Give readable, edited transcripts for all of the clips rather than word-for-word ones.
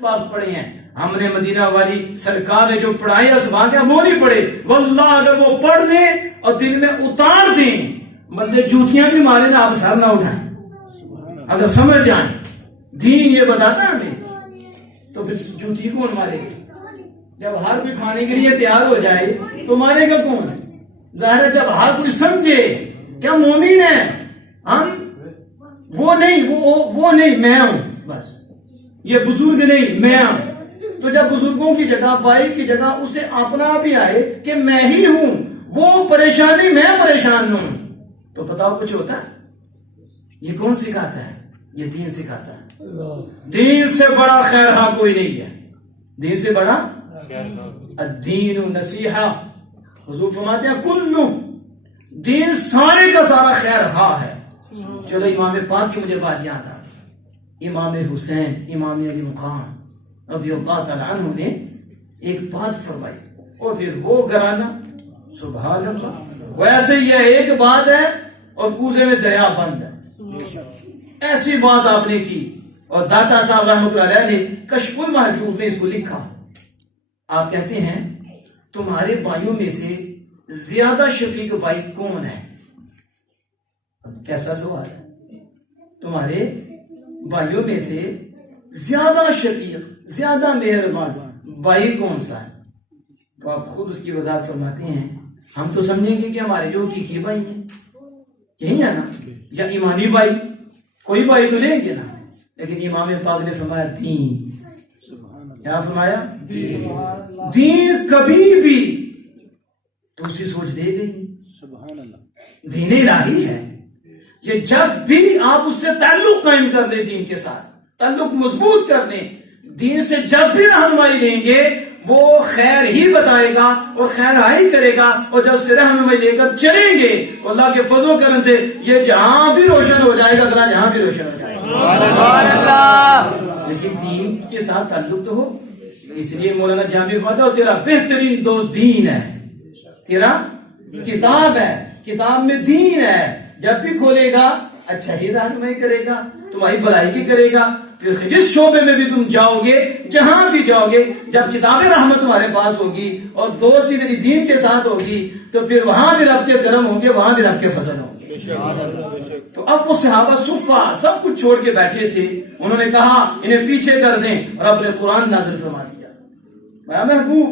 بات پڑھے ہیں ہم نے، مدینہ والی سرکار نے جو پڑھائی اسباق ہیں وہ نہیں پڑھے. واللہ اگر وہ پڑھ لیں اور دل میں اتار دیں، بندے جوتیاں بھی مارے نا، آپ سر نہ اٹھائیں. اگر سمجھ جائیں دین یہ بتاتا ہے ہمیں، تو پھر جوتی کون مارے گا؟ جب ہر کوئی کھانے کے لیے تیار ہو جائے تو مارے گا کون؟ ظاہر ہے جب ہر کوئی سمجھے کیا مومن ہے ہم، وہ نہیں میں ہوں، بس یہ بزرگ نہیں میں ہوں. تو جب بزرگوں کی جگہ، بھائی کی جگہ اسے اپنا بھی آئے کہ میں ہی ہوں، وہ پریشانی میں پریشان ہوں، تو بتاؤ کچھ ہوتا ہے؟ یہ کون سکھاتا ہے؟ یہ دین سکھاتا ہے. دین سے بڑا خیر خواہ کوئی نہیں ہے. دین سے بڑا الدین نصیحہ. حضور فرماتے ہیں کلو دین سارے کا سارا خیر خواہ ہے. چلو امام پاک کی مجھے بات یاد آ گئی. امام حسین امام علی مقام رضی اللہ تعالی عنہ نے ایک بات فرمائی اور پھر وہ گھرانہ سبحان اللہ. ویسے یہ ایک بات ہے اور کوزے میں دریا بند ہے. ایسی بات آپ نے کی اور داتا صاحب رحمۃ اللہ علیہ نے کشف المحجوب میں اس کو لکھا. آپ کہتے ہیں تمہارے بھائیوں میں سے زیادہ شفیق بھائی کون ہے؟ کیسا سوال ہے؟ تمہارے بھائیوں میں سے زیادہ شفیق، زیادہ مہربان بھائی کون سا ہے؟ تو آپ خود اس کی وضاحت فرماتے ہیں ہم تو سمجھیں گے کہ ہمارے جو حقیقی بھائی ہیں یہی ہے نا، یا ایمانی بھائی، کوئی بھائی تو لیں گے نا. لیکن امام پاک نے فرمایا دین. کیا فرمایا؟ دین کبھی بھی دوسری سوچ دے گئی. دین الہی ہے یہ. جب بھی آپ اس سے تعلق قائم کر لیں، دین کے ساتھ تعلق مضبوط کر لیں، دین سے جب بھی رہنمائی دیں گے وہ خیر ہی بتائے گا اور خیر ہی کرے گا. اور جب سے رہنمائی لے کر چلیں گے اللہ کے فضل و کرم سے یہ جہاں بھی روشن ہو جائے گا، اگلا جہاں بھی روشن ہو جائے گا. لیکن دین کے ساتھ تعلق تو ہو. اس لیے مولانا جامی فرماتا ہے تیرا بہترین دوست دین ہے، تیرا کتاب ہے، کتاب میں دین ہے. جب بھی کھولے گا اچھا ہی رہنمائی کرے گا، تمہاری بھلائی کی کرے گا. پھر جس شعبے میں بھی تم جاؤ گے، جہاں بھی جاؤ گے، جب کتاب رحمت تمہارے پاس ہوگی اور دوستی تیری دین کے ساتھ ہوگی تو پھر وہاں بھی رب کے کرم ہوں گے، وہاں بھی رب کے فضل ہوں گے. تو اب وہ صحابہ صفہ سب کچھ چھوڑ کے بیٹھے تھے. انہوں نے کہا انہیں پیچھے کر دیں. رب نے قرآن نازل فرما دیا. میں محبوب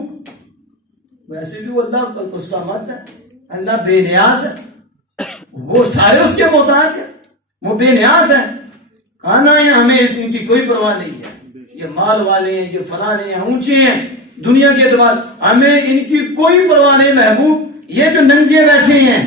ویسے بھی وہ اللہ کا غصہ مت ہے، اللہ بے نیاز ہے، وہ سارے اس کے محتاج ہیں، وہ بے نیاز ہے. کہنا ہے ہمیں ان کی کوئی پرواہ نہیں ہے، یہ مال والے ہیں، یہ فلانے ہیں، اونچے ہیں دنیا کے اعتبار، ہمیں ان کی کوئی پرواہ نہیں. محبوب یہ جو ننگے بیٹھے ہیں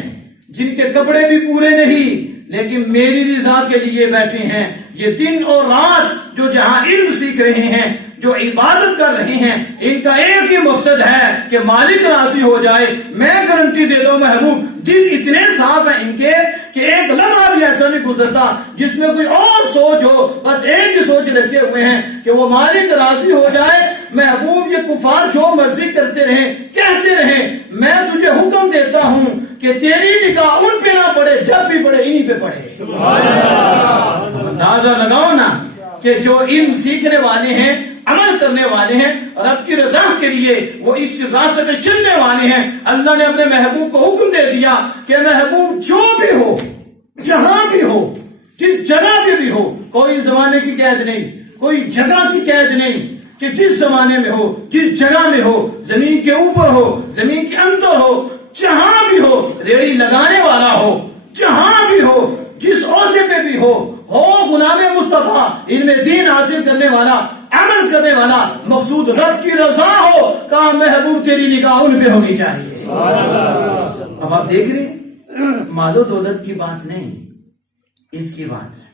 جن کے کپڑے بھی پورے نہیں لیکن میری رضا کے لیے بیٹھے ہیں، یہ دن اور رات جو جہاں علم سیکھ رہے ہیں، جو عبادت کر رہے ہیں، ان کا ایک ہی مقصد ہے کہ مالک راضی ہو جائے. میں گارنٹی دے دوں محبوب دل اتنے صاف ہیں ان کے کہ ایک لمحہ بھی ایسا نہیں گزرتا جس میں کوئی اور سوچ ہو. بس ایک ہی سوچ رکھے ہوئے ہیں کہ وہ مالک راضی ہو جائے. محبوب یہ کفار جو مرضی کرتے رہیں، کہتے رہیں، میں تجھے حکم دیتا ہوں کہ تیری نگاہ ان پہ نہ پڑے، جب بھی پڑے انہی پہ پڑے. اندازہ لگاؤ نا کہ جو علم سیکھنے والے ہیں، عمل کرنے والے ہیں اور رب کی رضا کے لیے وہ اس راستے پہ چلنے والے ہیں. اللہ نے اپنے محبوب کو حکم دے دیا کہ محبوب جو بھی ہو، جہاں بھی ہو، جس جگہ پہ بھی ہو، کوئی زمانے کی قید نہیں، کوئی جگہ کی قید نہیں، کہ جس زمانے میں ہو، جس جگہ میں ہو، زمین کے اوپر ہو، زمین کے اندر ہو، جہاں بھی ہو، ریڑی لگانے والا ہو، جہاں بھی ہو، جس عہدے پہ بھی ہو غلام مصطفیٰ، علم دین حاصل کرنے والا، عمل کرنے والا، مقصود رب کی رضا ہو، کہا محبوب تیری نگاہ ان پہ ہونی چاہیے. اب آپ دیکھ رہے ہیں مال و دولت کی بات نہیں، اس کی بات ہے.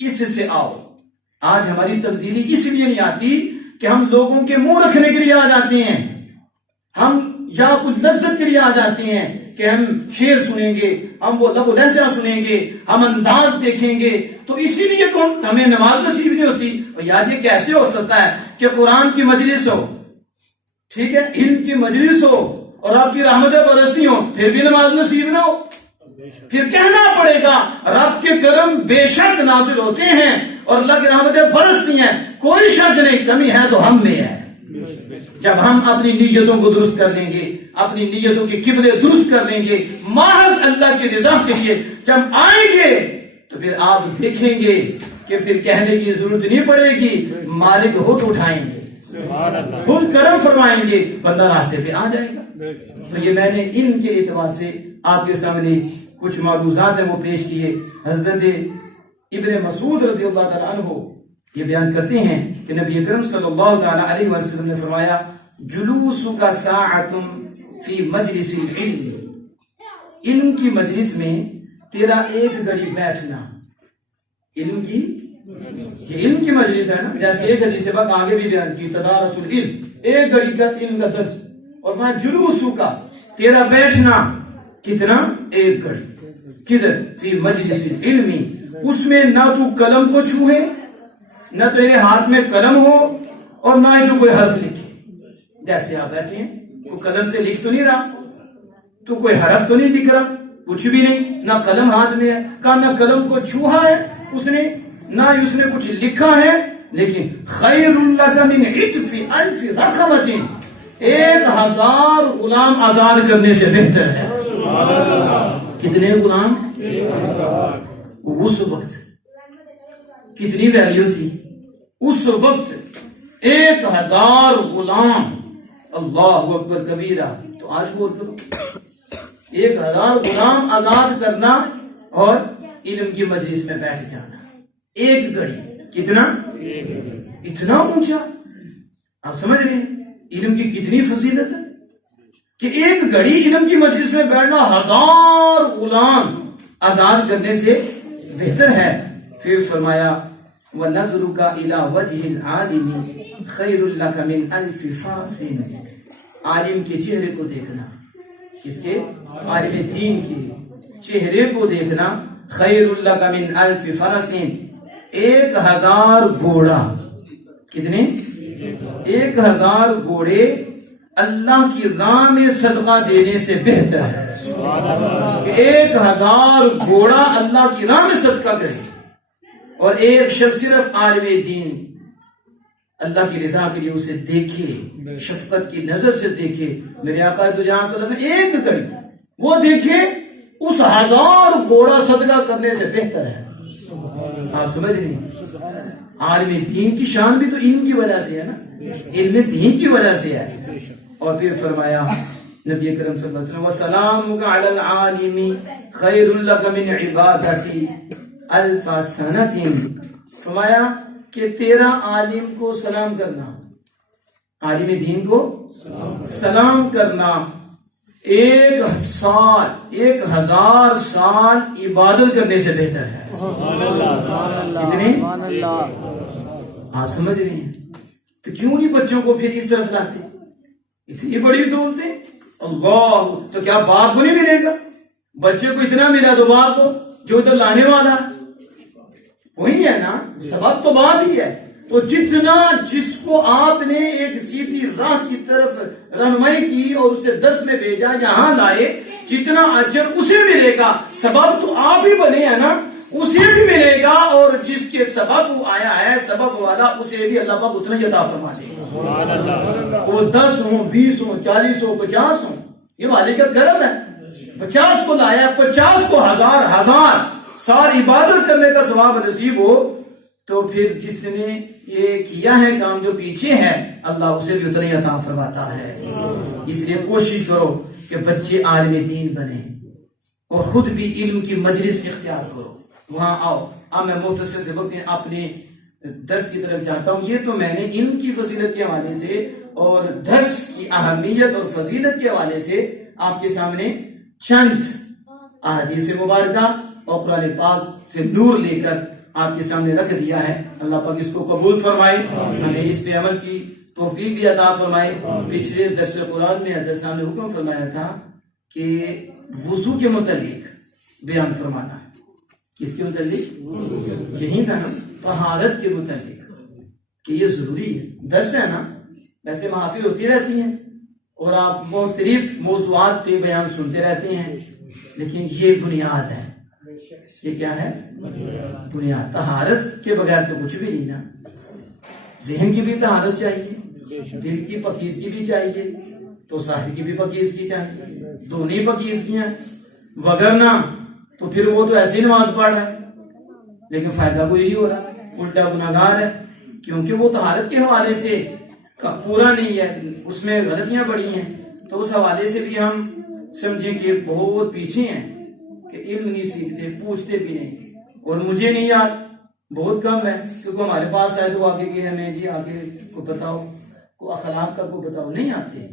اس سے آؤ. آج ہماری تبدیلی اس لیے نہیں آتی کہ ہم لوگوں کے منہ رکھنے کے لیے آ جاتے ہیں، ہم یا کچھ لذت کے لیے آ جاتے ہیں کہ ہم شعر سنیں گے، ہم وہ لب و لہجہ سنیں گے، ہم انداز دیکھیں گے، تو اسی لیے تو ہمیں نماز نصیب نہیں ہوتی. اور یاد یہ کیسے ہو سکتا ہے کہ قرآن کی مجلس ہو، ٹھیک ہے، علم کی مجلس ہو اور آپ کی رحمتیں برستی ہوں، پھر بھی نماز نصیب نہ ہو؟ پھر کہنا پڑے گا رب کے کرم بے شک نازل ہوتے ہیں اور اللہ کی رحمتیں برستی ہیں، کوئی شک نہیں کمی ہے تو ہم میں ہے. جب ہم اپنی نیتوں کو درست کر لیں گے, اپنی نیتوں کے قبلے درست کر لیں گے, محض اللہ کی رضا کے لیے جب آئیں گے تو پھر آپ دیکھیں گے کہ پھر کہنے کی ضرورت نہیں پڑے گی, مالک خود اٹھائیں گے, خود کرم فرمائیں گے, بندہ راستے پہ آ جائے گا. تو یہ میں نے علم کے اعتبار سے آپ کے سامنے کچھ معروضات ہیں وہ پیش کیے. حضرت ابن مسعود رضی اللہ تعالیٰ عنہ یہ بیان کرتے ہیں کہ نبی اکرم صلی اللہ علیہ وسلم نے فرمایا جلوسک ساعۃ فی مجلس العلم, علم کی مجلس میں تیرا ایک گھڑی بیٹھنا. علم کی یہ علم کی مجلس ہے نا, جیسے ایک حدیث پاک آگے بھی بیان کی تدارس العلم, ایک گھڑی کا علم کا درس, اور میں جلوسک تیرا بیٹھنا کتنا, ایک گھڑی. کدھر, فی مجلس العلم, اس میں نہ تو قلم کو چھوئے, نہ تیرے ہاتھ میں قلم ہو, اور نہ ہی تو کوئی حرف لکھے. جیسے آپ بیٹھے ہیں, کوئی قلم سے لکھ تو نہیں رہا, تو کوئی حرف تو نہیں لکھ رہا, کچھ بھی نہیں, نہ قلم ہاتھ میں ہے, کہا نہ قلم کو چھوہا ہے اس نے, نہ اس نے کچھ لکھا ہے. لیکن خیر لک من عطف الف رقبۃ, 1000 غلام آزاد کرنے سے بہتر ہے. کتنے غلام؟ اس وقت کتنی ویلیو تھی اس وقت, 1000 غلام. اللہ اکبر کبیرہ. تو آج غور کرو, 1000 غلام آزاد کرنا اور علم کی مجلس میں بیٹھ جانا, ایک گھڑی. کتنا؟ اتنا اونچا. آپ سمجھ رہے ہیں علم کی کتنی فضیلت ہے کہ ایک گھڑی علم کی مجلس میں بیٹھنا 1000 غلام آزاد کرنے سے بہتر ہے. پھر فرمایا وَنَظْرُكَ إِلَى وَجْهِ الْعَالِمِ خَيْرٌ لَكَ مِنْ أَلْفِ فَاسٍ, عالم کے چہرے کو دیکھنا. کس کے؟ عالم دین کے چہرے کو دیکھنا. خَيْرٌ لَكَ مِنْ أَلْفِ فَاسٍ, 1000 گھوڑا. کتنے؟ 1000 گھوڑے اللہ کی راہ میں صدقہ دینے سے بہتر ہے. 1000 گھوڑا اللہ کی راہ میں صدقہ کرے, اور ایک شخص صرف عالم دین اللہ کی رضا کے لیے اسے دیکھے, شفقت کی نظر سے دیکھے. میرے آقا تو جہاں صلی اللہ علیہ وسلم ایک گھڑی وہ دیکھے, اس 1000 گھوڑا صدقہ کرنے سے بہتر ہے. آپ سمجھ رہے ہیں عالم دین کی شان بھی تو علم کی وجہ سے ہے نا, علم دین کی وجہ سے ہے. اور پھر فرمایا نبی کرم صلی اللہ علیہ وسلم وَسَلَامُكَ عَلَى الْعَالِمِ خَيْرٌ لَكَ مِنْ عِبَادَةِ الف سنۃ. فرمایا کہ تیرا عالم کو سلام کرنا, عالم دین کو سلام کرنا 1000 سال عبادت کرنے سے بہتر ہے. کتنے؟ آپ سمجھ رہے ہیں. تو کیوں نہیں بچوں کو پھر اس طرف لاتے, اتنی بڑی دولتیں. اللہ, تو کیا باپ کو نہیں ملے گا؟ بچے کو اتنا ملا تو باپ کو جو ادھر لانے والا وہی ہے نا, سبب تو باپ ہی ہے. تو جتنا جس کو آپ نے ایک سیدھی راہ کی طرف رہنمائی کی اور اسے درس میں بھیجا, یہاں لائے, جتنا اجر اسے ملے گا. سبب تو آپ ہی بنے ہیں نا, اسے بھی ملے گا, اور جس کے سبب وہ آیا ہے سبب والا اسے بھی اللہ پاک اتنا ہی عطا فرما دے گا. وہ 10 ہوں, 20 ہوں, 40 ہوں, 50 ہوں, یہ مالک کا کرم ہے. 50 کو لایا, 50 کو 1000 سال عبادت کرنے کا ثواب نصیب ہو, تو پھر جس نے یہ کیا ہے کام جو پیچھے ہے اللہ اسے بھی اتنا ہی عطا فرماتا ہے. اس لیے کوشش کرو کہ بچے عالم دین بنے, اور خود بھی علم کی مجلس اختیار کرو, وہاں آؤ. اب میں مختصر سے وقت اپنے درس کی طرف جاتا ہوں. یہ تو میں نے علم کی فضیلت کے حوالے سے اور درس کی اہمیت اور فضیلت کے حوالے سے آپ کے سامنے چند احادیث مبارکہ اور قرآن پاک سے نور لے کر آپ کے سامنے رکھ دیا ہے. اللہ پاک اس کو قبول فرمائے, ہمیں اس پہ عمل کی توفیق بھی عطا فرمائے. پچھلے درس قرآن میں حضرت صاحب نے حکم فرمایا تھا کہ وضو کے متعلق بیان فرمانا ہے. کس کے متعلق؟ یہی تھا نا, طہارت کے متعلق, کہ یہ ضروری ہے. درس ہے نا, ویسے محافل ہوتی رہتی ہیں اور آپ مختلف موضوعات پہ بیان سنتے رہتے ہیں, لیکن یہ بنیاد ہے. یہ کیا ہے؟ بنیاد. طہارت کے بغیر تو کچھ بھی نہیں نا. ذہن کی بھی طہارت چاہیے، دل کی پاکیزگی بھی چاہیے، تو ظاہر کی بھی پاکیزگی چاہیے، دونوں ہی پاکیزگیاں، وگرنہ تو پھر وہ تو ایسی نماز پڑھ رہا ہے لیکن فائدہ کوئی نہیں ہو رہا، الٹا گناہگار ہے، کیونکہ وہ طہارت کے حوالے سے پورا نہیں ہے، اس میں غلطیاں بڑی ہیں۔ تو اس حوالے سے بھی ہم سمجھیں کہ بہت پیچھے ہیں کہ علم نہیں سیکھتے، پوچھتے بھی نہیں، اور مجھے نہیں یاد، بہت کم ہے، کیونکہ ہمارے پاس آئے تو آگے کہ ہمیں جی آگے کو بتاؤ، کو اخلاق کا کو بتاؤ، نہیں آتے۔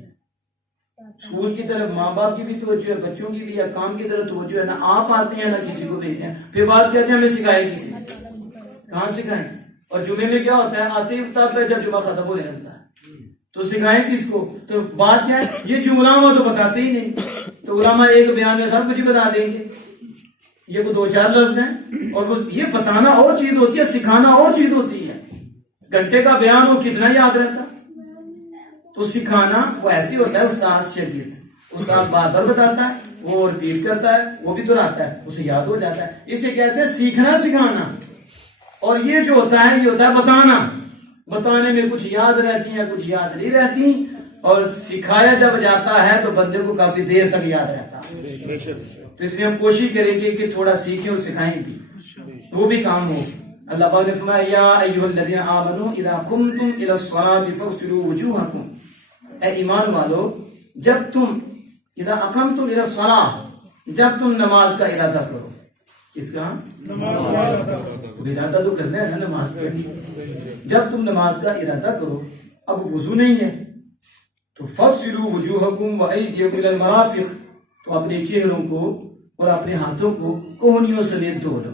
اسکول کی طرف ماں باپ کی بھی توجہ ہے، بچوں کی بھی، یا کام کی طرف توجہ ہے، نہ آپ آتے ہیں نہ کسی کو بھیجتے ہیں، پھر بات کہتے ہیں ہمیں سکھائے کسی نے، کہاں سکھائیں؟ اور جمعے میں کیا ہوتا ہے، آتے ہی تب ہے جب جمعہ ختم ہونے لگتا ہے، تو سکھائیں کس کو؟ تو بات کیا ہے، یہ جو علماء تو بتاتے ہی نہیں، تو علماء ایک بیان میں سب کچھ بتا دیں گے، یہ وہ 2-4 لفظ ہیں، اور وہ یہ بتانا اور چیز ہوتی ہے، سکھانا اور چیز ہوتی ہے۔ گھنٹے کا بیان ہو کتنا یاد رہتا، تو سکھانا وہ ایسی ہوتا ہے، استاد شاگرد، استاد بار بار بتاتا ہے، وہ ریپیٹ کرتا ہے، وہ بھی دہراتا ہے، اسے یاد ہو جاتا ہے، اسے کہتے ہیں سیکھنا سکھانا۔ اور یہ جو ہوتا ہے، یہ ہوتا ہے بتانا، بتانے میں کچھ یاد رہتی ہیں، کچھ یاد نہیں رہتی، اور سکھایا جب جاتا ہے تو بندے کو کافی دیر تک یاد رہتا ہے۔ تو اس لیے ہم کوشش کریں گے کہ تھوڑا سیکھیں اور سکھائیں بھی، وہ بھی کام ہو۔ اللہ پاک نے فرمایا یا ایھا الذین آمنوا اذا قمتم الی الصلاۃ فاغسلوا وجوہکم، اے ایمان والو جب تم اذا اقمتم الی الصلاۃ، جب تم نماز کا ارادہ کرو، کس کا؟ تو ارادہ تو کرنا ہے نا نماز پڑھنی، جب تم نماز کا ارادہ کرو، اب وضو نہیں ہے تو فاغسلوا وجوہکم وایدیکم الی المرافق، تو اپنے چہروں کو اور اپنے ہاتھوں کو کوہنیوں سمیت دھو لو۔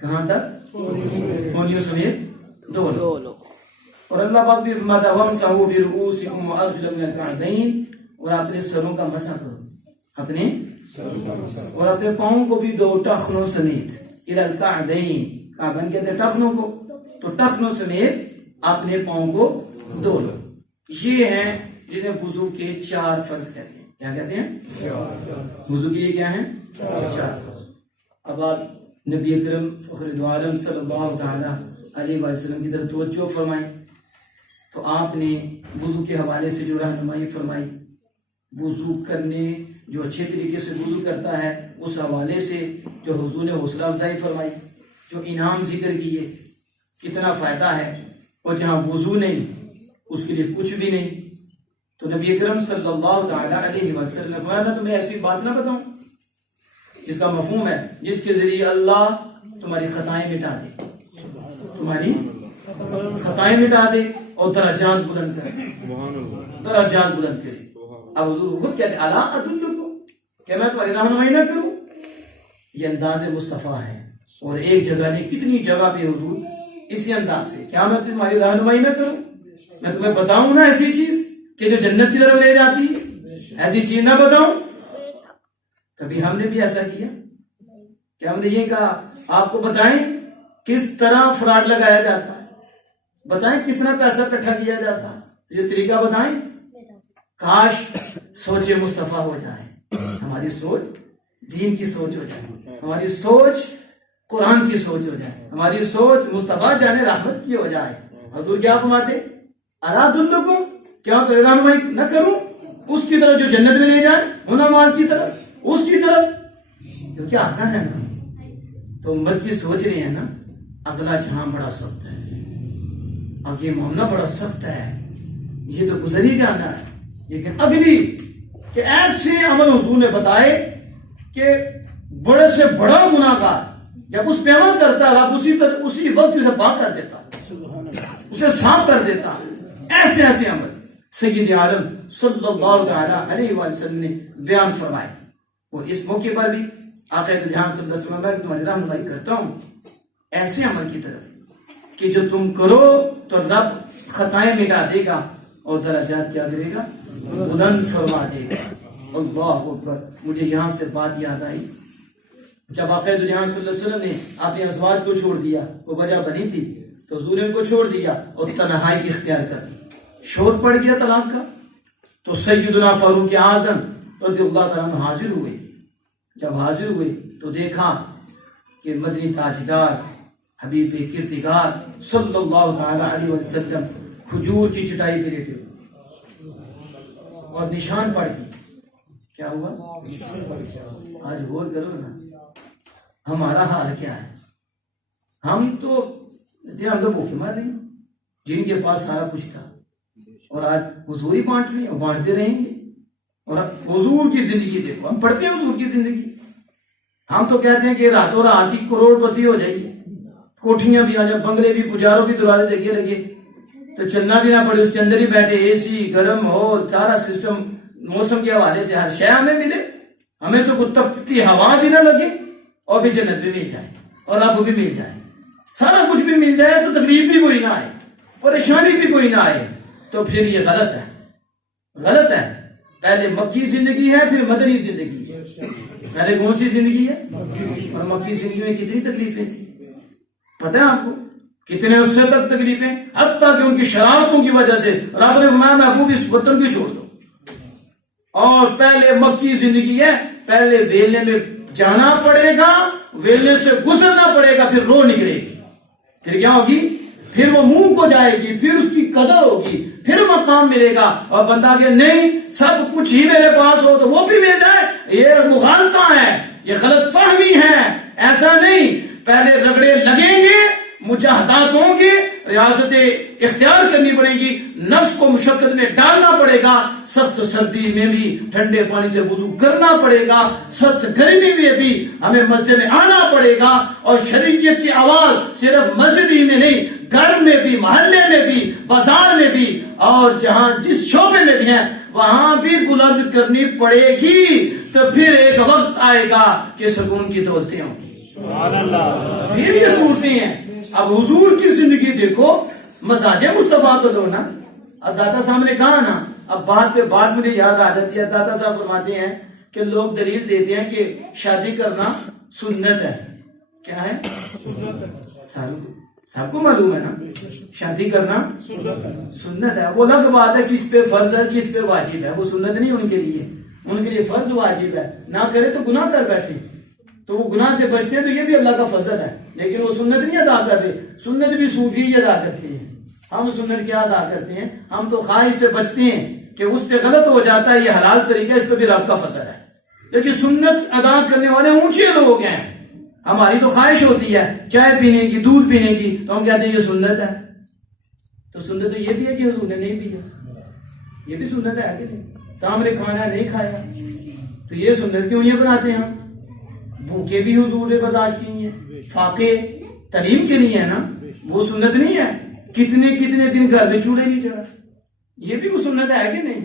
کہاں تک؟ کوہنیوں سمیت دھو لو۔ اور اللہ پاک بھی فرماتا ہے وامسحوا برؤوسکم وارجلکم الی الکعبین، اور اپنے سروں کا مسح کرو، اپنے اور اپنے پاؤں کو بھی دو ٹخنوں سمیت، الی الکعبین، کعبین کہتے ہیں ٹخنوں کو، تو ٹخنوں سمیت اپنے پاؤں کو دھو لو۔ یہ ہیں جنہیں وضو کے 4 فرض کہتے ہیں۔ کیا کہتے ہیں؟ وضو کے یہ کیا ہیں؟ 4 فرض۔ اب آپ نبی اکرم فخر دو عالم صلی اللہ تعالی علیہ وسلم کی طرف توجہ فرمائیں، تو آپ نے وضو کے حوالے سے جو رہنمائی فرمائی، وضو کرنے جو اچھے طریقے سے وضو کرتا ہے اس حوالے سے جو حضور نے حوصلہ افزائی فرمائی، جو انعام ذکر کیے، کتنا فائدہ ہے، اور جہاں وضو نہیں اس کے لیے کچھ بھی نہیں۔ تو نبی اکرم صلی اللہ تعالی علیہ وسلم نے فرمایا میں تمہیں ایسی بات نہ بتاؤں جس کا مفہوم ہے جس کے ذریعے اللہ تمہاری خطائیں مٹا دے، تمہاری خطائیں مٹا دے اور درجات بلند کر دے، درجات بلند کرے۔ اب حضور خود کہتے الا ادلکم، کہ میں تمہاری رہنمائی نہ کروں؟ یہ انداز مصطفیٰ ہے، اور ایک جگہ نہیں کتنی جگہ پہ حضور اسی انداز سے، کیا میں تمہاری رہنمائی نہ کروں، میں تمہیں بتاؤں نا ایسی چیز کہ جو جنت کی طرف لے جاتی ہے، ایسی چیز نہ بتاؤں؟ کبھی ہم نے بھی ایسا کیا کہ ہم نے یہ کہا آپ کو بتائیں کس طرح فراڈ لگایا جاتا ہے، بتائیں کس طرح پیسہ اکٹھا کیا جاتا ہے، یہ طریقہ بتائیں؟ کاش سوچ مصطفیٰ ہو جائے، ہماری سوچ دین کی سوچ ہو جائے، ہماری سوچ قرآن کی سوچ ہو جائے، ہماری سوچ مصطفیٰ جانے رحمت کی ہو جائے۔ حضور کیا فرماتے الا ادلکم، کیا تو رہنمائی نہ کروں اس کی طرف جو جنت میں لے جائے، ہونا مال کی طرف، اس کی طرف، جو کیا آتا ہے نا، تو امت کی سوچ رہے ہیں نا اگلا جہاں بڑا سخت ہے، اب یہ معاملہ بڑا سخت ہے، یہ تو گزر ہی جانا ہے، لیکن اگلی کہ ایسے عمل حضور نے بتائے کہ بڑے سے بڑا گناہ گار جب اس پہ عمل کرتا ہے آپ اسی وقت اسے پاک کر دیتا، اسے صاف کر دیتا، ایسے ایسے عمل سید عالم صلی اللہ تعالی علیہ وسلم نے بیان فرمائے۔ اور اس موقع پر بھی آقا جہان صلی اللہ علیہ وسلم میں تمہاری رہنمائی کرتا ہوں ایسے عمل کی طرف کہ جو تم کرو تو رب خطائیں مٹا دے گا اور درجات کیا کرے گا، بلند فرما دے گا۔ اللہ اکبر۔ مجھے یہاں سے بات یاد آئی، جب آقا جہان صلی اللہ علیہ وسلم نے اپنے ازواج کو چھوڑ دیا، وہ وجہ بنی تھی تو حضور نے ان کو چھوڑ دیا اور تنہائی اختیار کر دی، شور پڑ گیا طلاق کا، تو سیدنا فاروق اعظم رضی اللہ تعالیٰ عنہ حاضر ہوئے۔ جب حاضر ہوئے تو دیکھا کہ مدنی تاجدار حبیب کردگار صلی اللہ تعالی علیہ وسلم کھجور کی چٹائی پہ لیٹے اور نشان پڑ گئی. کیا ہوا؟ آج غور کرو نا ہمارا حال کیا ہے. ہم تو بھوکے مار رہے ہیں جن کے پاس سارا کچھ تھا اور آج حضور ہی بانٹ رہے ہیں اور بانٹتے رہیں گے. اور حضور کی زندگی دیکھو, ہم پڑھتے ہیں حضور کی زندگی. ہم تو کہتے ہیں کہ راتوں رات ہی کروڑ پتی ہو جائے گی, کوٹھیاں بھی آ جائیں, بنگلے بھی, پجاروں بھی دروازے دیکھے لگے تو چلنا بھی نہ پڑے, اس کے اندر ہی بیٹھے, اے سی گرم ہو, سارا سسٹم موسم کے حوالے سے ہر شے ہمیں ملے, ہمیں تو کچھ تپتی ہوا بھی نہ لگے, اور پھر جنت بھی مل جائے اور رب بھی مل جائے, سارا کچھ بھی مل جائے تو تکلیف بھی کوئی نہ آئے, پریشانی بھی کوئی نہ آئے, تو پھر یہ غلط ہے, غلط ہے. پہلے مکی زندگی ہے پھر مدنی زندگی ہے. پہلے کون سی زندگی ہے؟ اور مکی زندگی میں کتنی تکلیفیں تھیں پتہ ہے آپ کو, کتنے اس سے تک تکلیفیں, حتیٰ کہ ان کی شرارتوں کی وجہ سے رب نے فرمایا محبوب اس وطن کو چھوڑ دو. اور پہلے مکی زندگی ہے, پہلے ویلنے میں جانا پڑے گا, ویلنے سے گزرنا پڑے گا, پھر رو نکلے گی, پھر کیا ہوگی, پھر وہ منہ کو جائے گی, پھر اس کی قدر ہوگی, پھر مقام ملے گا. اور بندہ کہ نہیں سب کچھ ہی میرے پاس ہو تو وہ بھی مل جائے, یہ مغالطہ ہے, یہ غلط فہمی ہے. ایسا نہیں, پہلے رگڑے لگیں گے, مجاہدات ہوں گے, ریاستیں اختیار کرنی پڑیں گی, نفس کو مشقت میں ڈالنا پڑے گا, سخت سردی میں بھی ٹھنڈے پانی سے وضو کرنا پڑے گا, سخت گرمی میں بھی ہمیں مسجد میں آنا پڑے گا. اور شریعت کی آواز صرف مسجد ہی میں نہیں, گھر میں بھی, محلے میں بھی, بازار میں بھی, اور جہاں جس شعبے میں بھی ہیں وہاں بھی بلند کرنی پڑے گی. تو پھر ایک وقت آئے گا کہ سکون کی دولتیں ہوں گی. پھر یہ صورتیں ہیں. اب حضور کی زندگی دیکھو, مزاج مصطفیٰ کو جو نا, اب داتا صاحب نے کہا نا, اب بات پہ بات مجھے یاد آ جاتی ہے. داتا صاحب فرماتے ہیں کہ لوگ دلیل دیتے ہیں کہ شادی کرنا سنت ہے. کیا ہے؟ سب کو معلوم ہے نا, شادی کرنا سنت ہے. وہ الگ بات ہے کس پہ فرض ہے کس پہ واجب ہے, وہ سنت نہیں ان کے لیے, ان کے لیے فرض واجب ہے. نہ کرے تو گناہ کر بیٹھے, تو وہ گناہ سے بچتے ہیں تو یہ بھی اللہ کا فضل ہے, لیکن وہ سنت نہیں ادا کر رہے. سنت بھی صوفی ادا کرتے ہیں, ہم سنت کیا ادا کرتے ہیں, ہم تو خواہش سے بچتے ہیں کہ اس سے غلط ہو جاتا ہے, یہ حلال طریقہ, اس پہ بھی رب کا فضل ہے. لیکن سنت ادا کرنے والے اونچے لوگ ہیں. ہماری تو خواہش ہوتی ہے چائے پینے کی, دودھ پینے کی, تو ہم کہتے ہیں یہ سنت ہے. تو سنت تو یہ بھی ہے کہ حضور نے نہیں پیا, یہ بھی سنت ہے کہ نہیں. سامنے کھانا نہیں کھایا تو یہ سنت کیوں نہیں بناتے ہم. بھوکے بھی حضور نے برداشت کی ہیں, فاقے تعلیم کے لیے ہے نا, وہ سنت نہیں ہے. کتنے کتنے دن گھر میں چولہے نہیں چڑھا, یہ بھی وہ سنت ہے کہ نہیں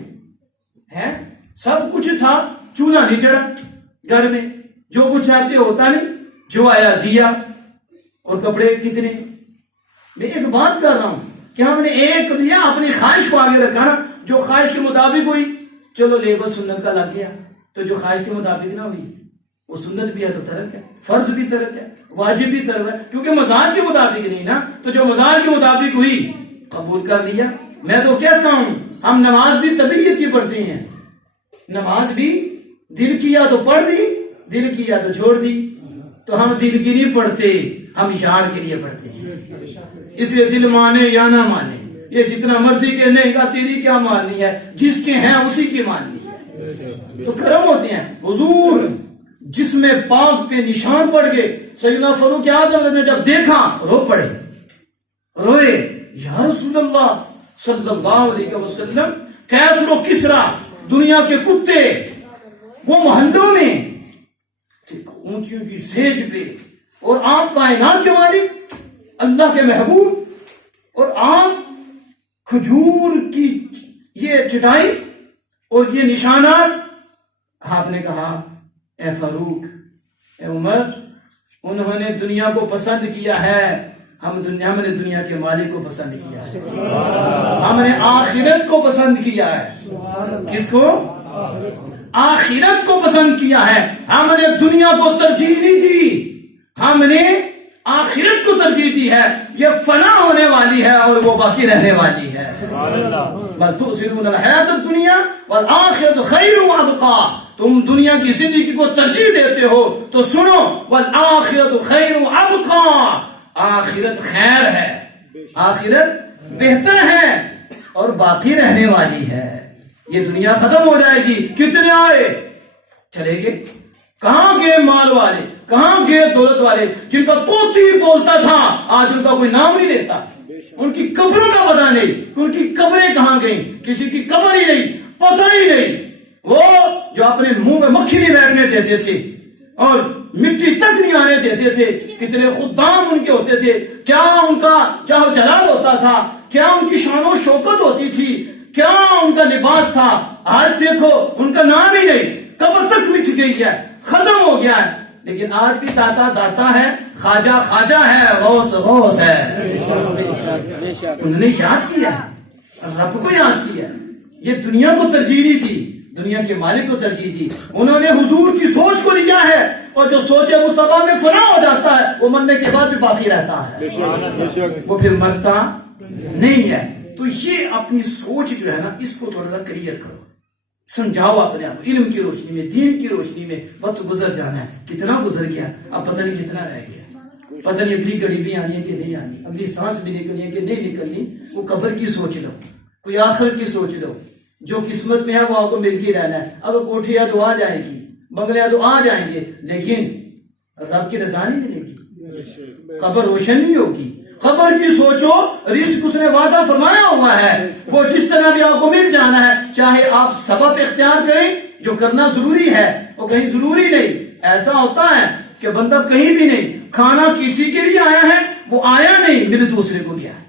ہے. سب کچھ تھا, چولہا نہیں چڑھا گھر میں, جو کچھ چاہتے ہوتا نہیں, جو آیا دیا. اور کپڑے کتنے. میں ایک بات کر رہا ہوں کہ ہم نے ایک دیا, اپنی خواہش کو آگے رکھا نا, جو خواہش کے مطابق ہوئی چلو لیبل سنت کا لگ گیا, تو جو خواہش کے مطابق نہ ہوئی وہ سنت بھی ہے تو ترک ہے, فرض بھی ترک ہے, واجب بھی ترک ہے, کیونکہ مزاج کے مطابق نہیں نا. تو جو مزاج کے مطابق ہوئی قبول کر لیا. میں تو کہتا ہوں ہم نماز بھی طبیعت کی پڑھتے ہیں, نماز بھی دل کیا تو پڑھ دی, دل کیا تو چھوڑ دی. تو ہم دل کی نہیں پڑھتے, ہم اشعار کے لیے پڑھتے ہیں. اس لیے دل مانے یا نہ مانے, یہ جتنا مرضی کہنے کا, تیری کیا ماننی ہے, جس کے ہیں اسی کی ماننی ہے. تو کرم ہوتے ہیں. حضور جسم پاک پہ نشان پڑ گئے, سیدنا فاروق اعظم نے جب دیکھا رو پڑے, روئے, یا رسول اللہ صلی اللہ علیہ وسلم, کیسر و کسرا دنیا کے کتے وہ محلوں میں اونچی اونچی سیج پہ, اور آپ کائنات کے مالک اللہ کے محبوب, اور آپ کھجور کی یہ چٹائی اور یہ نشانات. آپ نے کہا اے فاروق, اے عمر, انہوں نے دنیا کو پسند کیا ہے, ہم نے دنیا کے مالک کو پسند کیا ہے, ہم نے آخرت کو پسند کیا ہے. کس کو؟ آخرت کو پسند کیا ہے. ہم نے دنیا کو ترجیح نہیں دی, ہم نے آخرت کو ترجیح دی ہے. یہ فنا ہونے والی ہے اور وہ باقی رہنے والی ہے. بل تؤثرون الحیات الدنیا والآخرۃ خیر وابقا. تم دنیا کی زندگی کو ترجیح دیتے ہو تو سنو, والآخرۃ خیر وابقا, آخرت خیر ہے، آخرت بہتر ہے اور باقی رہنے والی ہے. یہ دنیا ختم ہو جائے گی. کتنے آئے چلے گئے. کہاں گئے مال والے، کہاں گئے دولت والے جن کا کوتی بولتا تھا، آج ان کا کوئی نام نہیں لیتا. ان کی قبروں کا پتہ نہیں کہ ان کی قبریں کہاں گئیں. کسی کی قبر ہی نہیں، پتہ ہی نہیں. وہ جو اپنے منہ میں مکھی نہیں بیٹھنے دیتے تھے اور مٹی تک نہیں آنے دیتے تھے، کتنے خدام ان کے ہوتے تھے، کیا ان کا چاہو جلال ہوتا تھا، کیا ان کی شان و شوکت ہوتی تھی، کیا ان کا لباس تھا. آج دیکھو ان کا نام ہی نہیں، قبر تک مٹ گئی ہے، ختم ہو گیا ہے. لیکن آج بھی داتا داتا ہے، خواجہ خواجہ ہے، غوث غوث ہے. انہوں نے یاد کیا، رب کو یاد کیا. یہ دنیا کو ترجیح نہیں تھی، دنیا کے مالک کو ترجیح دی. انہوں نے حضور کی سوچ کو لیا ہے، اور جو سوچ ہے وہ سبا میں فنا ہو جاتا ہے، وہ مرنے کے بعد بھی باقی رہتا ہے، وہ پھر مرتا نہیں ہے. تو یہ اپنی سوچ جو ہے نا، اس کو تھوڑا سا کلیئر کرو، سمجھاؤ اپنے آپ. علم کی روشنی میں، دین کی روشنی میں وقت گزر جانا ہے. کتنا گزر گیا، اب پتہ نہیں کتنا رہ گیا. پتہ نہیں اگلی گھڑی بھی آنی ہے کہ نہیں آنی، اگلی سانس بھی نکلنی ہے کہ نہیں نکلنی. وہ قبر کی سوچ لو، کوئی آخر کی سوچ لو. جو قسمت میں ہے وہ آپ کو مل کے رہنا ہے. اب کوٹھیاں تو آ جائیں گی، بنگلیاں تو آ جائیں گے، لیکن رب کی رضا نہیں ملے گی، قبر روشن نہیں ہوگی. قبر کی سوچو، رزق اس نے وعدہ فرمایا ہوا ہے، وہ جس طرح بھی آپ کو مل جانا ہے. چاہے آپ سبب اختیار کریں، جو کرنا ضروری ہے وہ کہیں ضروری نہیں. ایسا ہوتا ہے کہ بندہ کہیں بھی نہیں، کھانا کسی کے لیے آیا ہے، وہ آیا نہیں، میرے دوسرے کو گیا ہے.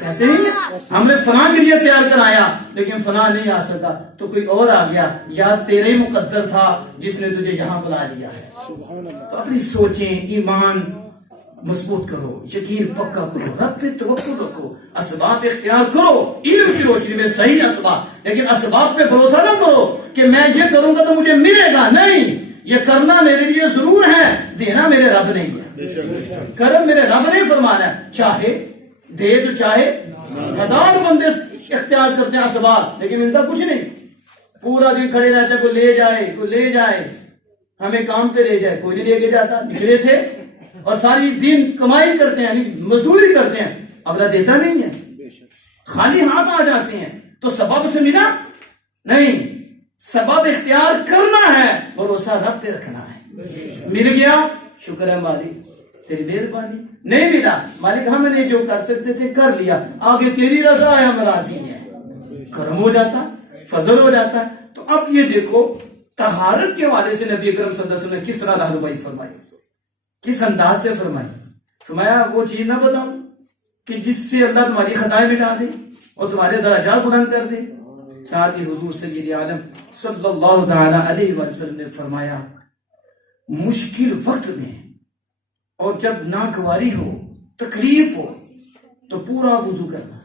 کہتے ہیں ہم نے فلاں کے لیے تیار کرایا لیکن فلاں نہیں آ سکا، تو کوئی اور آ گیا. یا تیرے مقدر تھا جس نے تجھے یہاں بلا لیا ہے. تو اپنی سوچیں، ایمان مضبوط کرو، یقین پکا کرو، رب پہ توکل رکھو، اسباب اختیار کرو علم کی روشنی میں، صحیح اسباب. لیکن اسباب پہ بھروسہ نہ کرو کہ میں یہ کروں گا تو مجھے ملے گا. نہیں، یہ کرنا میرے لیے ضرور ہے، دینا میرے رب نہیں ہے. کرم میرے رب نے فرمانا ہے، چاہے دے تو چاہے. ہزار بندے اختیار کرتے ہیں اسباب، لیکن ان کا کچھ نہیں. پورا دن کھڑے رہتے ہیں، کوئی لے جائے کوئی لے جائے، ہمیں کام پہ لے جائے، کوئی نہیں لے کے جاتا. نکلے تھے اور ساری دن کمائی کرتے ہیں، مزدوری کرتے ہیں، اگلا دیتا نہیں ہے، خالی ہاتھ آ جاتے ہیں. تو سبب سے ملا نہیں، سبب اختیار کرنا ہے، بھروسہ رب پہ رکھنا ہے. مل گیا شکر ہے مالک تیری مہربانی، نہیں ملا مالک ہم نے جو کر سکتے تھے کر لیا، آگے تیری رضا ہے، ہم راضی ہیں. کرم ہو جاتا، فضل ہو جاتا ہے. تو اب یہ دیکھو طہارت کے حوالے سے نبی اکرم صلی اللہ علیہ وسلم نے کس طرح رہنمائی فرمائی، کس انداز سے فرمائی. فرمایا وہ چیز نہ بتاؤں کہ جس سے اللہ تمہاری خطائیں مٹا دے اور تمہارے درجات بلند کر دے. ساتھ ہی حضور سید عالم صلی اللہ تعالی علیہ وسلم نے فرمایا مشکل وقت میں اور جب ناگواری ہو، تکلیف ہو، تو پورا وضو کرنا.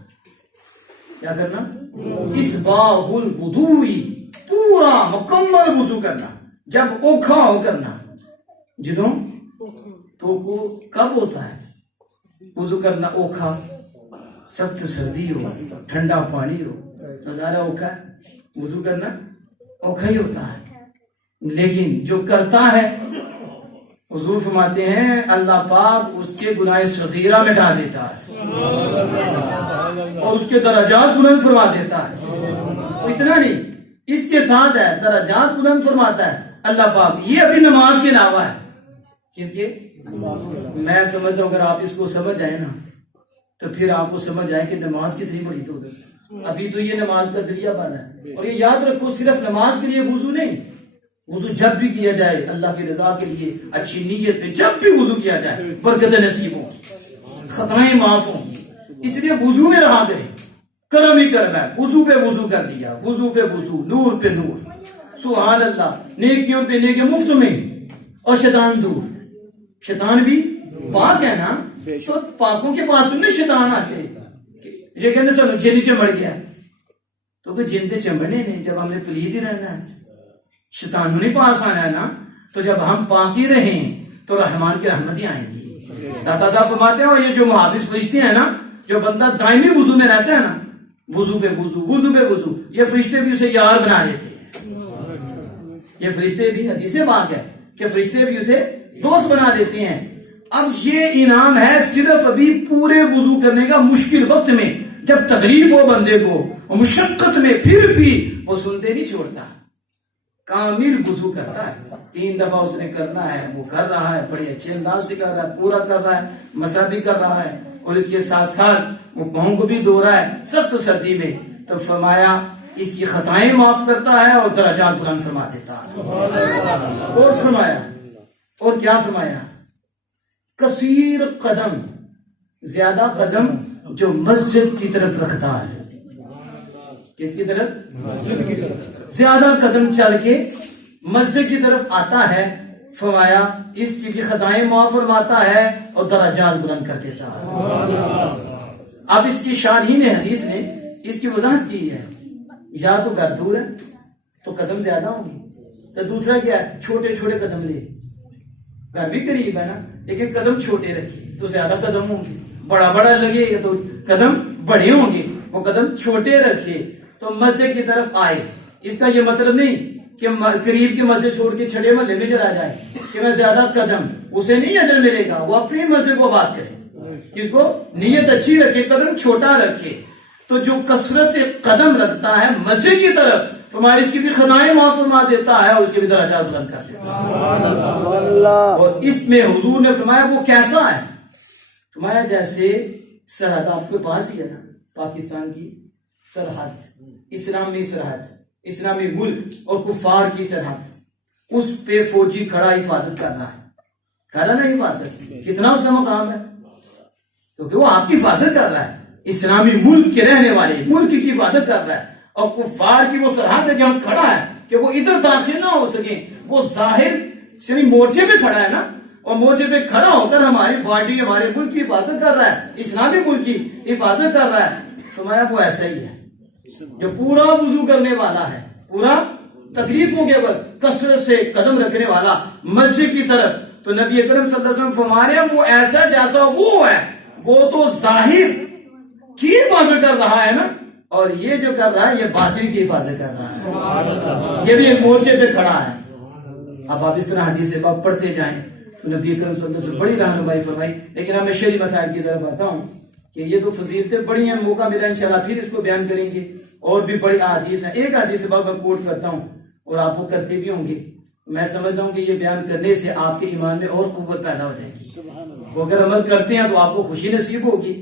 کیا کرنا؟ اسباغ الوضوء، پورا مکمل وضو کرنا. جب اوکھا ہو کرنا، جدوں تو وہ کب ہوتا ہے وضو کرنا؟ اوکھا، سخت سردی ہو، ٹھنڈا پانی ہو، نظارہ اوکھا ہے، وضو کرنا اوکھا ہی ہوتا ہے. لیکن جو کرتا ہے، حضور فرماتے ہیں اللہ پاک اس کے گناہ صغیرہ مٹا دیتا ہے اور اس کے درجات بلند فرما دیتا ہے. اتنا نہیں، اس کے ساتھ ہے درجات بلند فرماتا ہے اللہ پاک. یہ ابھی نماز کے علاوہ ہے. کس کے؟ میں سمجھتا ہوں اگر آپ اس کو سمجھ آئے نا تو پھر آپ کو سمجھ آئے کہ نماز کتنی بڑی تو ابھی تو یہ نماز کا ذریعہ بنا ہے. اور یہ یاد رکھو صرف نماز کے لیے وضو نہیں، وضو جب بھی کیا جائے اللہ کی رضا کے لیے، اچھی نیت میں جب بھی وضو کیا جائے برکت نصیب ہوگی، خطائیں معاف ہوں گی. اس لیے وضو میں رہا کریں، کرم ہی کرنا ہے. وضو پہ وضو کر لیا، وضو پہ وضو، نور پہ نور، سبحان اللہ. نیکیوں پہ نیکیاں مفت میں، اور شیطان دور. شیطان بھی پاک ہے نا، تو پاکوں کے پاس تو نہیں شیطان آتے. یہ کہنے چلو جن چمڑ گیا، تو کہ جن تے چمڑنے نہیں، جب ہم نے پلید ہی رہنا ہے، شیطان نہیں پاس آنا ہے نا. تو جب ہم پاک ہی رہیں تو رحمان کی رحمتیں آئیں گی. داتا صاحب فرماتے ہیں، اور یہ جو محافظ فرشتے ہیں نا، جو بندہ دائمی وضو میں رہتا ہے نا، وضو پہ وضو، وضو پہ وضو، یہ فرشتے بھی اسے یار بنا لیتے ہیں. یہ فرشتے بھی حدیث پاک ہے کہ فرشتے بھی اسے دوست بنا دیتے ہیں. اب یہ انعام ہے صرف ابھی پورے وضو کرنے کا مشکل وقت میں، جب تکلیف ہو بندے کو اور مشقت میں، پھر بھی وہ سنتے نہیں چھوڑتا، کامل وضو کرتا ہے، 3 دفعہ اس نے کرنا ہے، وہ کر رہا ہے، بڑے اچھے انداز سے کر رہا ہے، پورا کر رہا ہے، مسح بھی کر رہا ہے، اور اس کے ساتھ ساتھ وہ پاؤں کو بھی دھو رہا ہے سخت سردی میں، تو فرمایا اس کی خطائیں معاف کرتا ہے اور درجات بلند فرما دیتا ہے۔ اور فرمایا، اور کیا فرمایا، کثیر قدم، زیادہ قدم جو مسجد کی طرف رکھتا ہے، کس کی طرف؟ زیادہ قدم چل کے مسجد کی طرف آتا ہے، فرمایا اس کی بھی خطائیں معاف فرماتا ہے اور درجات بلند کر دیتا ہے۔ اب اس کی شارحین حدیث نے اس کی وضاحت کی ہے، یا تو گھر دور ہے تو قدم زیادہ ہوں گے، تو دوسرا کیا ہے، چھوٹے چھوٹے قدم لے، گھر بھی قریب ہے نا لیکن قدم چھوٹے رکھے تو زیادہ قدم ہوں گے، بڑا بڑا لگے تو قدم بڑے ہوں گے، وہ قدم چھوٹے رکھے تو مسجد کی طرف آئے۔ اس کا یہ مطلب نہیں کہ قریب کی مسجد چھوڑ کے چھٹے محلے میں چلا جائے کہ میں زیادہ قدم، اسے نہیں اجر ملے گا، وہ اپنی مسجد کو بات کرے، کس کو نیت اچھی رکھے، قدم چھوٹا رکھے۔ تو جو کثرت قدم رکھتا ہے مسجد کی طرف، فرمایا اس کی بھی خطائیں معاف فرما دیتا ہے اور اس کے بھی درجات بلند کر دیتا ہے۔ اور اس میں حضور نے فرمایا وہ کیسا ہے، فرمایا جیسے سرحد آپ کے پاس ہی ہے نا، پاکستان کی سرحد، اسلامی سرحد، اسلامی ملک اور کفار کی سرحد، اس پہ فوجی کھڑا حفاظت کر رہا ہے، کھڑا نا حفاظت، کتنا اس کا مقام ہے، کیونکہ وہ آپ کی حفاظت کر رہا ہے، اسلامی ملک کے رہنے والے ملک کی حفاظت کر رہا ہے، اور کفار کی وہ سرحد ہے جہاں کھڑا ہے کہ وہ ادھر داخل نہ ہو سکے، وہ ظاہر یعنی مورچے پہ کھڑا ہے نا، اور مورچے پہ کھڑا ہو کر ہماری پارٹی ہمارے ملک کی حفاظت کر رہا ہے، اسلامی ملک کی حفاظت کر رہا ہے۔ فرمایا وہ ایسا ہی ہے جو پورا وضو کرنے والا ہے، پورا تکلیفوں کے وقت کثرت سے قدم رکھنے والا مسجد کی طرف، تو نبی اکرم صلی اللہ علیہ وسلم فرما رہے ہیں وہ ایسا جیسا وہ ہے، وہ تو ظاہر کی حفاظت کر رہا ہے نا، اور یہ جو کر رہا ہے یہ باطن کی حفاظت کر رہا ہے، یہ بھی ایک مورچے پہ کھڑا ہے۔ اب آپ اس طرح حدیث سے باب پڑھتے جائیں تو نبی اکرم صلی اللہ علیہ وسلم بڑی رہنمائی فرمائی، لیکن اب میں شرعی مسائل کی طرف آتا ہوں کہ یہ تو فضیلتیں بڑی ہیں، موقع ملا انشاءاللہ پھر اس کو بیان کریں گے، اور بھی بڑی احادیث ہیں۔ ایک حدیث سے باب میں کوٹ کرتا ہوں اور آپ وہ کرتے بھی ہوں گے، میں سمجھتا ہوں کہ یہ بیان کرنے سے آپ کے ایمان میں اور قوت پیدا ہو جائے گی، وہ اگر عمل کرتے ہیں تو آپ کو خوشی نصیب ہوگی،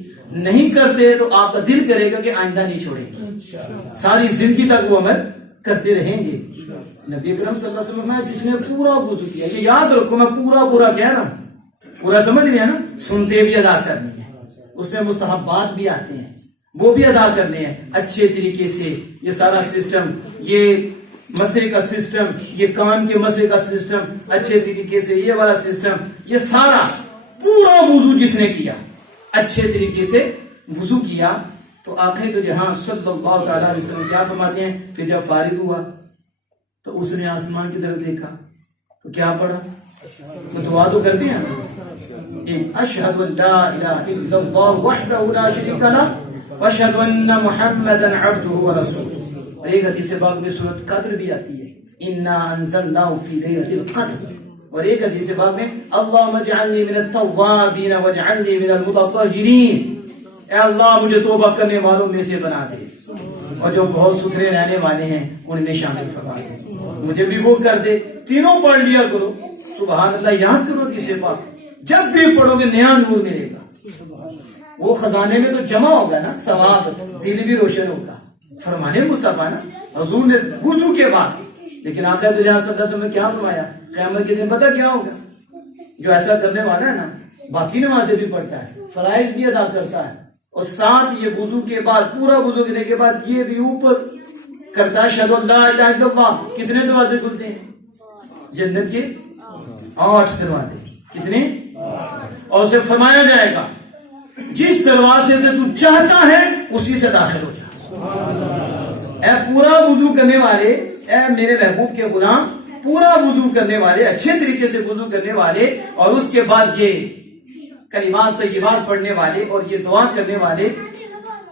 نہیں کرتے تو آپ کا دل کرے گا کہ آئندہ نہیں چھوڑیں گے، ساری زندگی تک وہ عمل کرتے رہیں گے۔ نبی اکرم صلی اللہ علیہ وسلم جس نے پورا وضو کیا، یہ یاد رکھو میں پورا کہہ رہا ہوں، پورا سمجھ لیا نا، سنتے بھی ادا کرنی ہے، اس میں مستحبات بھی آتے ہیں وہ بھی ادا کرنے ہیں اچھے طریقے سے، یہ سارا سسٹم، یہ مسے کا سسٹم، یہ کان کے مسے کا سسٹم اچھے طریقے سے، یہ والا سسٹم، یہ سارا پورا وضو جس نے کیا اچھے طریقے سے وضو کیا، تو آقا تو جہاں صلی اللہ تعالیٰ علیہ وسلم کیا فرماتے ہیں، پھر جب فارغ ہوا تو اس نے آسمان کی طرف دیکھا تو کیا پڑھا، تو دعا تو کر دیا، اشہد ان لا الہ الا اللہ وحدہ لا شریک لہ واشہد ان محمدا عبدہ ورسولہ۔ اور ایک حدیث پاک میں سورۃ قدر بھی آتی ہے، انا انزلناہ فی لیلۃ القدر، اور ایک حدیث پاک میں اللہم اجعلنی من التوابین واجعلنی من المتطہرین، اے اللہ مجھے توبہ کرنے والوں میں سے بنا دے اور جو بہت ستھرے رہنے والے ہیں ان میں شامل فرما دے، مجھے بھی وہ کر دے۔ تینوں پڑھ لیا کرو، سبحان اللہ یاد کرو حدیث پاک، جب بھی پڑھو گے نیا نور ملے گا، وہ خزانے میں تو جمع ہوگا نا ثواب، دل بھی روشن ہوگا، فرمانے مصطفیٰ نا حضور نے وضو کے بعد۔ لیکن آخر تو جہاں صلی اللہ علیہ وسلم نے کیا فرمایا، قیامت کے دن پتہ کیا ہوگا، جو ایسا کرنے والا ہے نا باقی نمازیں بھی پڑھتا ہے، فرائض بھی ادا کرتا ہے، اور ساتھ یہ وضو کے بعد پورا وضو کرنے کے بعد یہ بھی اوپر کرتا ہے اشہد ان لا الہ الا اللہ، کتنے دروازے کھلتے ہیں جنت کے؟ 8 دروازے، کتنے؟ اور اسے فرمایا جائے گا جس دروازے سے تو چاہتا ہے اسی سے داخل ہو جا۔ اے پورا وضو کرنے والے، اے میرے محبوب کے غلام، پورا وضو کرنے والے، اچھے طریقے سے وضو کرنے والے، اور اس کے بعد یہ کلمات طیبات پڑھنے والے اور یہ دعا کرنے والے،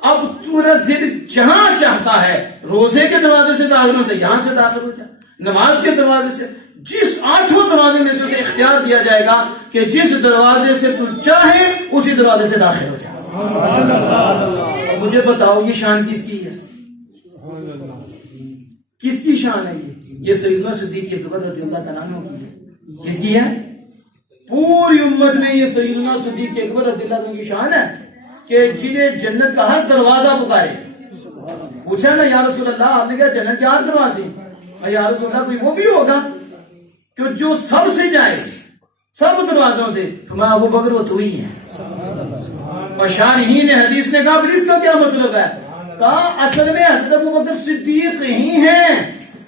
اب تورا دل جہاں چاہتا ہے، روزے کے دروازے سے داخل ہوتا ہے یہاں سے داخل ہو جا، نماز کے دروازے سے جس 8 دروازے میں سے اسے اختیار دیا جائے گا کہ جس دروازے سے تو چاہے اسی دروازے سے داخل ہو جائے. مجھے بتاؤ یہ شان کس کی ہے؟ کس کی شان ہے یہ سیدنا صدیق اکبر رضی اللہ تعالیٰ عنہ کی ہے. کس کی ہے؟ پوری امت میں یہ سیدنا صدیق اکبر رضی اللہ عنہ کی شان ہے کہ جنہیں جنت کا ہر دروازہ پکارے. پوچھا نا یا رسول اللہ آپ نے کہا جنت کے ہر دروازے. یا رسول اللہ کوئی وہ بھی ہوگا کہ جو سب سے جائے سب دروازوں سے؟ فرمایا ابو بکر وہ تو ہی ہے. اور شارحین حدیث نے کہا پھر اس کا کیا مطلب ہے؟ کہا اصل میں حضرت ابو بکر صدیق ہی ہیں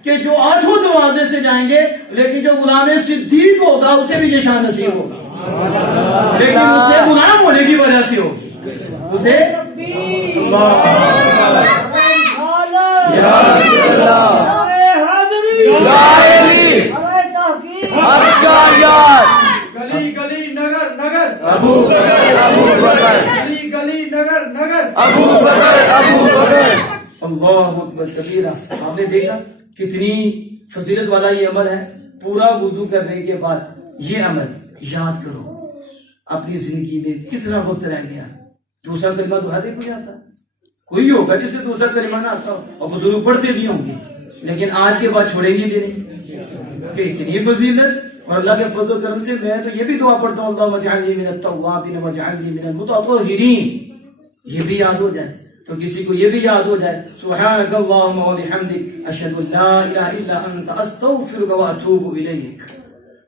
کہ جو 8 دروازے سے جائیں گے، لیکن جو غلام صدیق ہوگا اسے بھی یہ شان نصیب ہوگا، لیکن اسے غلام ہونے کی وجہ سے ہوگی. اسے گلی گلی نگر نگر ابو بکر ابو بکر گلی گلی نگر نگر ابو بکر ابو بکر. اللہ اکبر کبیرہ. آپ نے دیکھا کتنی فضیلت والا یہ عمل ہے. پورا وضو کرنے کے بعد یہ عمل یاد کرو. اپنی زندگی میں کتنا وقت رہ گیا. دوسرا کلمہ تو ہر ایک کو آتا ہے. کوئی ہوگا جسے دوسرا کلمہ نہ آتا ہو اور بزرگ پڑھتے بھی ہوں گے، لیکن آج کے بعد چھوڑیں گے بھی نہیں کہ اتنی فضیلت. اور اللہ کے فضل و کرم سے میں تو یہ بھی دعا پڑھتا ہوں اللہم اجعلنی من التوابین واجعلنی من المتطہرین. یہ بھی یاد ہو جائے تو کسی کو یہ بھی یاد ہو جائے سبحانک اللہم وبحمدک اشہد ان لا الہ الا انت استغفرک واتوب الیک.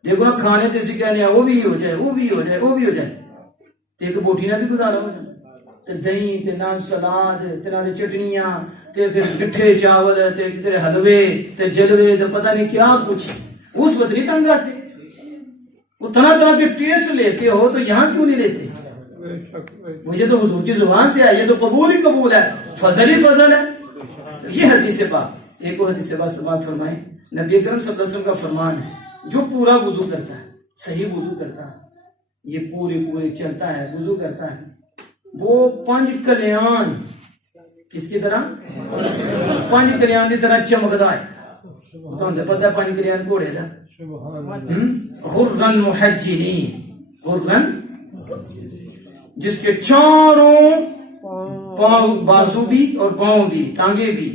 دیکھو نا کھانے تیسے کہنے ہیں وہ بھی ہو جائے وہ بھی ہو جائے وہ بھی ہو جائے. تے ایک بوٹی نہ بھی گزارا ہو جائے تے دہی تے نان سلاد تے نال چٹنیاں تے پھر مٹھے چاول تے تیرے حلوے تے جلوے تے پتہ نہیں کیا کچھ. اس وقت نہیں تنگ آتے. وہ طرح طرح کے ٹیسٹ لیتے ہو تو یہاں کیوں نہیں لیتے؟ مجھے تو حضور کی زبان سے ہے، یہ تو قبول ہی قبول ہے، فضل ہی فضل ہے. یہ حدیث پاک ایک اور حدیث پاک سماعت فرمائیں. نبی اکرم صلی اللہ علیہ وسلم کا فرمان ہے جو پورا وضو کرتا ہے، صحیح وضو کرتا ہے، یہ پورے چلتا ہے وضو کرتا ہے، وہ 5 کلیان کس کی طرح 5 کلیان کی طرح چمکتا ہے. تو پتہ ہے 5 کلیان گھوڑے دا غرن محجلین، غرن جس کے چاروں پاؤں بازو بھی اور پاؤں بھی ٹانگیں بھی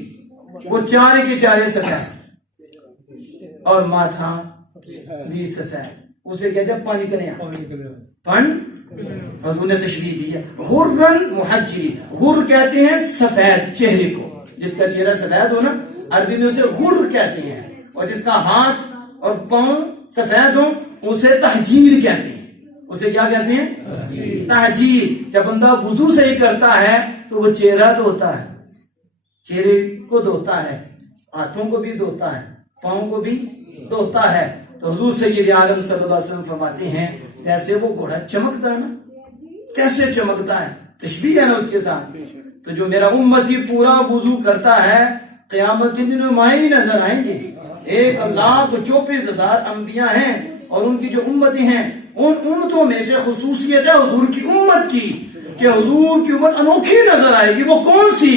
وہ چارے کے چارے سفید اور ماتھا بھی سفید. اسے کہتے ہیں 5 کلیان. حضور نے تشریح دی ہے غرن محجلین. غر کہتے ہیں سفید چہرے کو، جس کا چہرہ سفید ہو نا عربی میں اسے غر کہتے ہیں، اور جس کا ہاتھ اور پاؤں سفید ہو اسے تحجیر کہتے ہیں. اسے کیا کہتے ہیں؟ تحجیر. جب بندہ وضو صحیح کرتا ہے تو وہ چہرہ دھوتا ہے، چہرے کو دھوتا ہے، ہاتھوں کو بھی دھوتا ہے، پاؤں کو بھی دھوتا ہے. تو حضور سید عالم صلی اللہ علیہ وسلم فرماتے ہیں جیسے وہ گھوڑا چمکتا ہے نا، کیسے چمکتا ہے، تشبیہ ہے نا اس کے ساتھ. تو جو میرا امتی پورا وضو کرتا ہے قیامت کے دن مائیں بھی نظر آئیں گے. 1,24,000 انبیاء ہیں اور ان کی جو امتیں ہیں ان امتوں میں سے خصوصیت ہے حضور کی امت کی کہ حضور کی امت انوکھی نظر آئے گی. وہ کون سی؟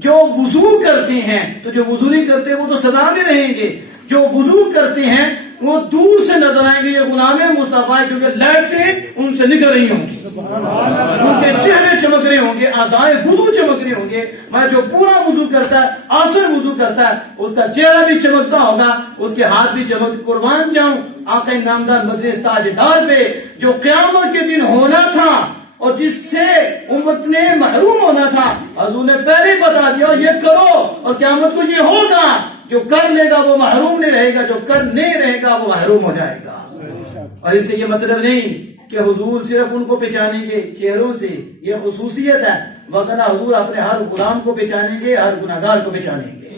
جو وضو کرتے ہیں. تو جو وضو نہیں کرتے وہ تو سدا میں رہیں گے، جو وضو کرتے ہیں وہ دور سے نظر آئیں گے. یہ غلام مصطفیٰ کیونکہ لائٹیں ان سے نکل رہی ہوں گی، ان کے چہرے چمک رہے ہوں گے، اعضائے وضو چمک رہے ہوں گے. میں جو پورا وضو کرتا ہے، آسن وضو کرتا ہے، اس کا چہرہ بھی چمکتا ہوگا، اس کے ہاتھ بھی چمک. قربان جاؤں آقا نامدار مدنی تاجدار پہ جو قیامت کے دن ہونا تھا اور جس سے امت نے محروم ہونا تھا. حضور نے پہلے بتا دیا یہ کرو اور قیامت کو یہ ہوگا. جو کر لے گا وہ محروم نہیں رہے گا، جو کر نہیں رہے گا وہ محروم ہو جائے گا. اور اس سے یہ مطلب نہیں کہ حضور صرف ان کو پہچانیں گے چہروں سے، یہ خصوصیت ہے، وگرنہ حضور اپنے ہر غلام کو پہچانیں گے، ہر گناہگار کو پہچانیں گے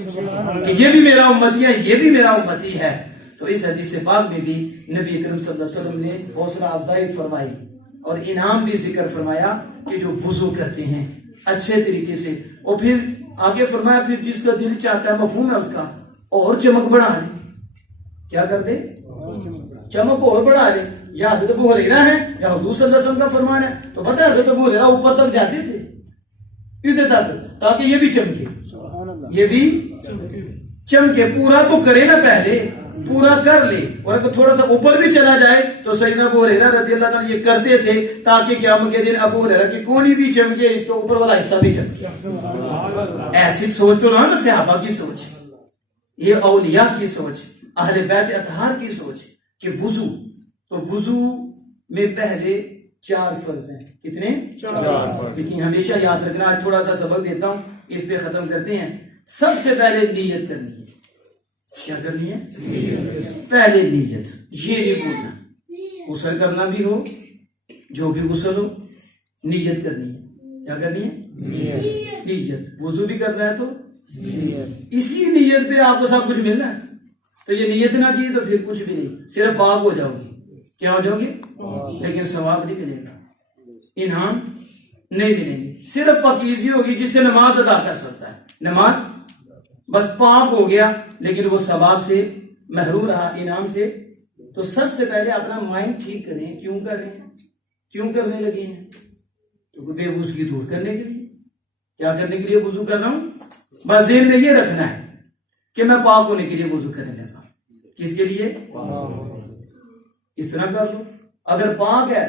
کہ یہ بھی میرا امتی ہے، یہ بھی میرا امتی ہے. تو اس حدیث پاک میں بھی نبی اکرم صلی اللہ علیہ وسلم نے حوصلہ افزائی فرمائی اور انعام بھی ذکر فرمایا کہ جو وضو کرتے ہیں اچھے طریقے سے. اور پھر آگے فرمایا پھر جس کا دل چاہتا ہے، مفہوم ہے اس کا، اور چمک بڑھا لے. کیا کر دے؟ چمک اور بڑھا لے. یا حضرت ابو ہریرہ ہے یا حضور صلی اللہ علیہ وسلم کا فرمان ہے. تو پتہ ہے حضرت ابو ہریرہ اوپر تک جاتے تھے ادھر تک تاکہ یہ بھی چمکے، یہ بھی چمکے. پورا تو کرے نا پہلے، پورا کر لے، اور اگر تھوڑا سا اوپر بھی چلا جائے تو سیدنا ابو ہریرہ رضی اللہ عنہ یہ کرتے تھے تاکہ قیامت کے دن ابو ہریرہ کی کونی بھی چمکے، اس کو اوپر والا حصہ بھی چمکے۔ ایسی سوچ تو نہ صحابہ کی سوچ، یہ اولیاء کی سوچ، اہل بیت اطہار کی سوچ کہ وضو، تو وضو میں پہلے 4 فرض ہیں۔ کتنے؟ 4 فرض۔ لیکن ہمیشہ یاد رکھنا، آج تھوڑا سا سبق دیتا ہوں، اس پہ ختم کرتے ہیں۔ سب سے پہلے نیت کرنی ہے۔ کیا کرنی ہے؟ پہلے نیت، یہ نہیں بولنا۔ غسل کرنا بھی ہو، جو بھی غسل ہو، نیت کرنی ہے۔ کیا کرنی ہے؟ نیت۔ وضو بھی کرنا ہے تو اسی نیت پہ آپ کو سب کچھ ملنا ہے۔ تو یہ نیت نہ کی تو پھر کچھ بھی نہیں، صرف پاک ہو جاؤ گی۔ کیا ہو جاؤ گے؟ لیکن ثواب نہیں ملے گا، انعام نہیں ملیں گے۔ صرف پاکیزگی ہوگی جس سے نماز ادا کر سکتا ہے، نماز بس پاک ہو گیا لیکن وہ ثواب سے محروم رہا، انعام سے۔ تو سب سے پہلے اپنا مائنڈ ٹھیک کریں، کیوں کر رہے ہیں، کیوں کرنے لگے ہیں؟ تو بے وضوئی دور کرنے کے لیے۔ کیا کرنے کے لیے وضو کر رہا ہوں؟ بس ذہن میں یہ رکھنا ہے کہ میں پاک ہونے کے لیے وضو کرنے لگا۔ کس کے لیے؟ اس طرح کر لو۔ اگر پاک ہے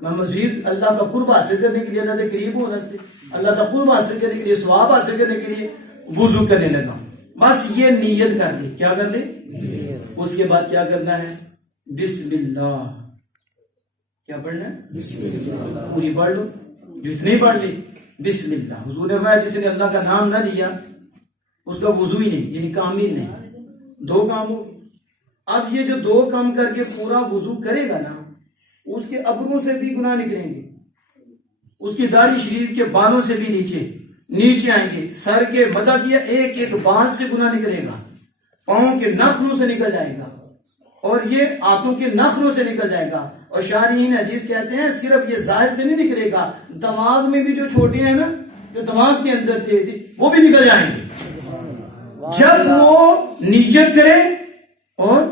میں مزید اللہ کا قرب حاصل کرنے کے لیے، اللہ کے قریب ہونا سے، اللہ کا قرب حاصل کرنے کے لیے، ثواب حاصل کرنے کے لیے وضو کرنے لگا، بس یہ نیت کر لی۔ کیا کر لی؟ اس کے بعد کیا کرنا ہے؟ بسم اللہ۔ کیا پڑھنا ہے؟ بسم اللہ۔ پوری پڑھ لو، جتنی پڑھ لی بسم اللہ۔ حضور نے فرمایا جس نے اللہ کا نام نہ لیا اس کا وضو ہی نہیں، یعنی کامل نہیں۔ 2 کام ہو۔ اب یہ جو 2 کام کر کے پورا وضو کرے گا نا، اس کے ابروں سے بھی گناہ نکلیں گے، اس کی داڑھی شریف کے بالوں سے بھی نیچے آئیں گے، سر کے مزہ کیا ایک ایک بال سے گناہ نکلے گا، پاؤں کے نخنوں سے نکل جائے گا، اور یہ ہاتھوں کے نخنوں سے نکل جائے گا۔ اور شارحین حدیث کہتے ہیں صرف یہ ظاہر سے نہیں نکلے گا، دماغ میں بھی جو چھوٹے ہیں نا، جو دماغ کے اندر تھے وہ بھی نکل جائیں گے۔ جب وہ نیت کرے اور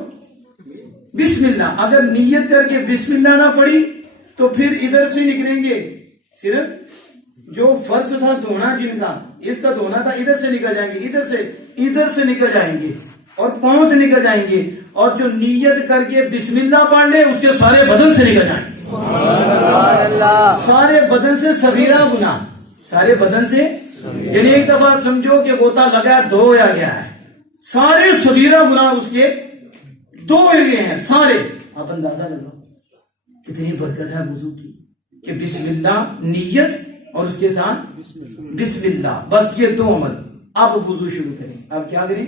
بسم اللہ، اگر نیت کر کے بسم اللہ نہ پڑھی تو پھر ادھر سے نکلیں گے، صرف جو فرض تھا دھونا، جن کا اس کا دھونا تھا، ادھر سے نکل جائیں گے، ادھر سے نکل جائیں گے، اور پاؤں سے نکل جائیں گے۔ اور جو نیت کر کے بسم اللہ پڑھ لے اس کے سارے بدن سے نکل جائیں گے، سارے بدن سے صغیرہ گناہ، سارے بدن سے، یعنی ایک دفعہ سمجھو کہ غوطہ لگا دھویا گیا ہے، سارے صغیرہ گناہ اس کے دو ہوئے ہیں سارے۔ آپ اندازہ لگاؤ کتنی برکت ہے وضو کی، کہ بسم اللہ نیت اور اس کے ساتھ بسم اللہ، بس یہ 2 عمل۔ اب وضو شروع کریں۔ اب کیا کریں؟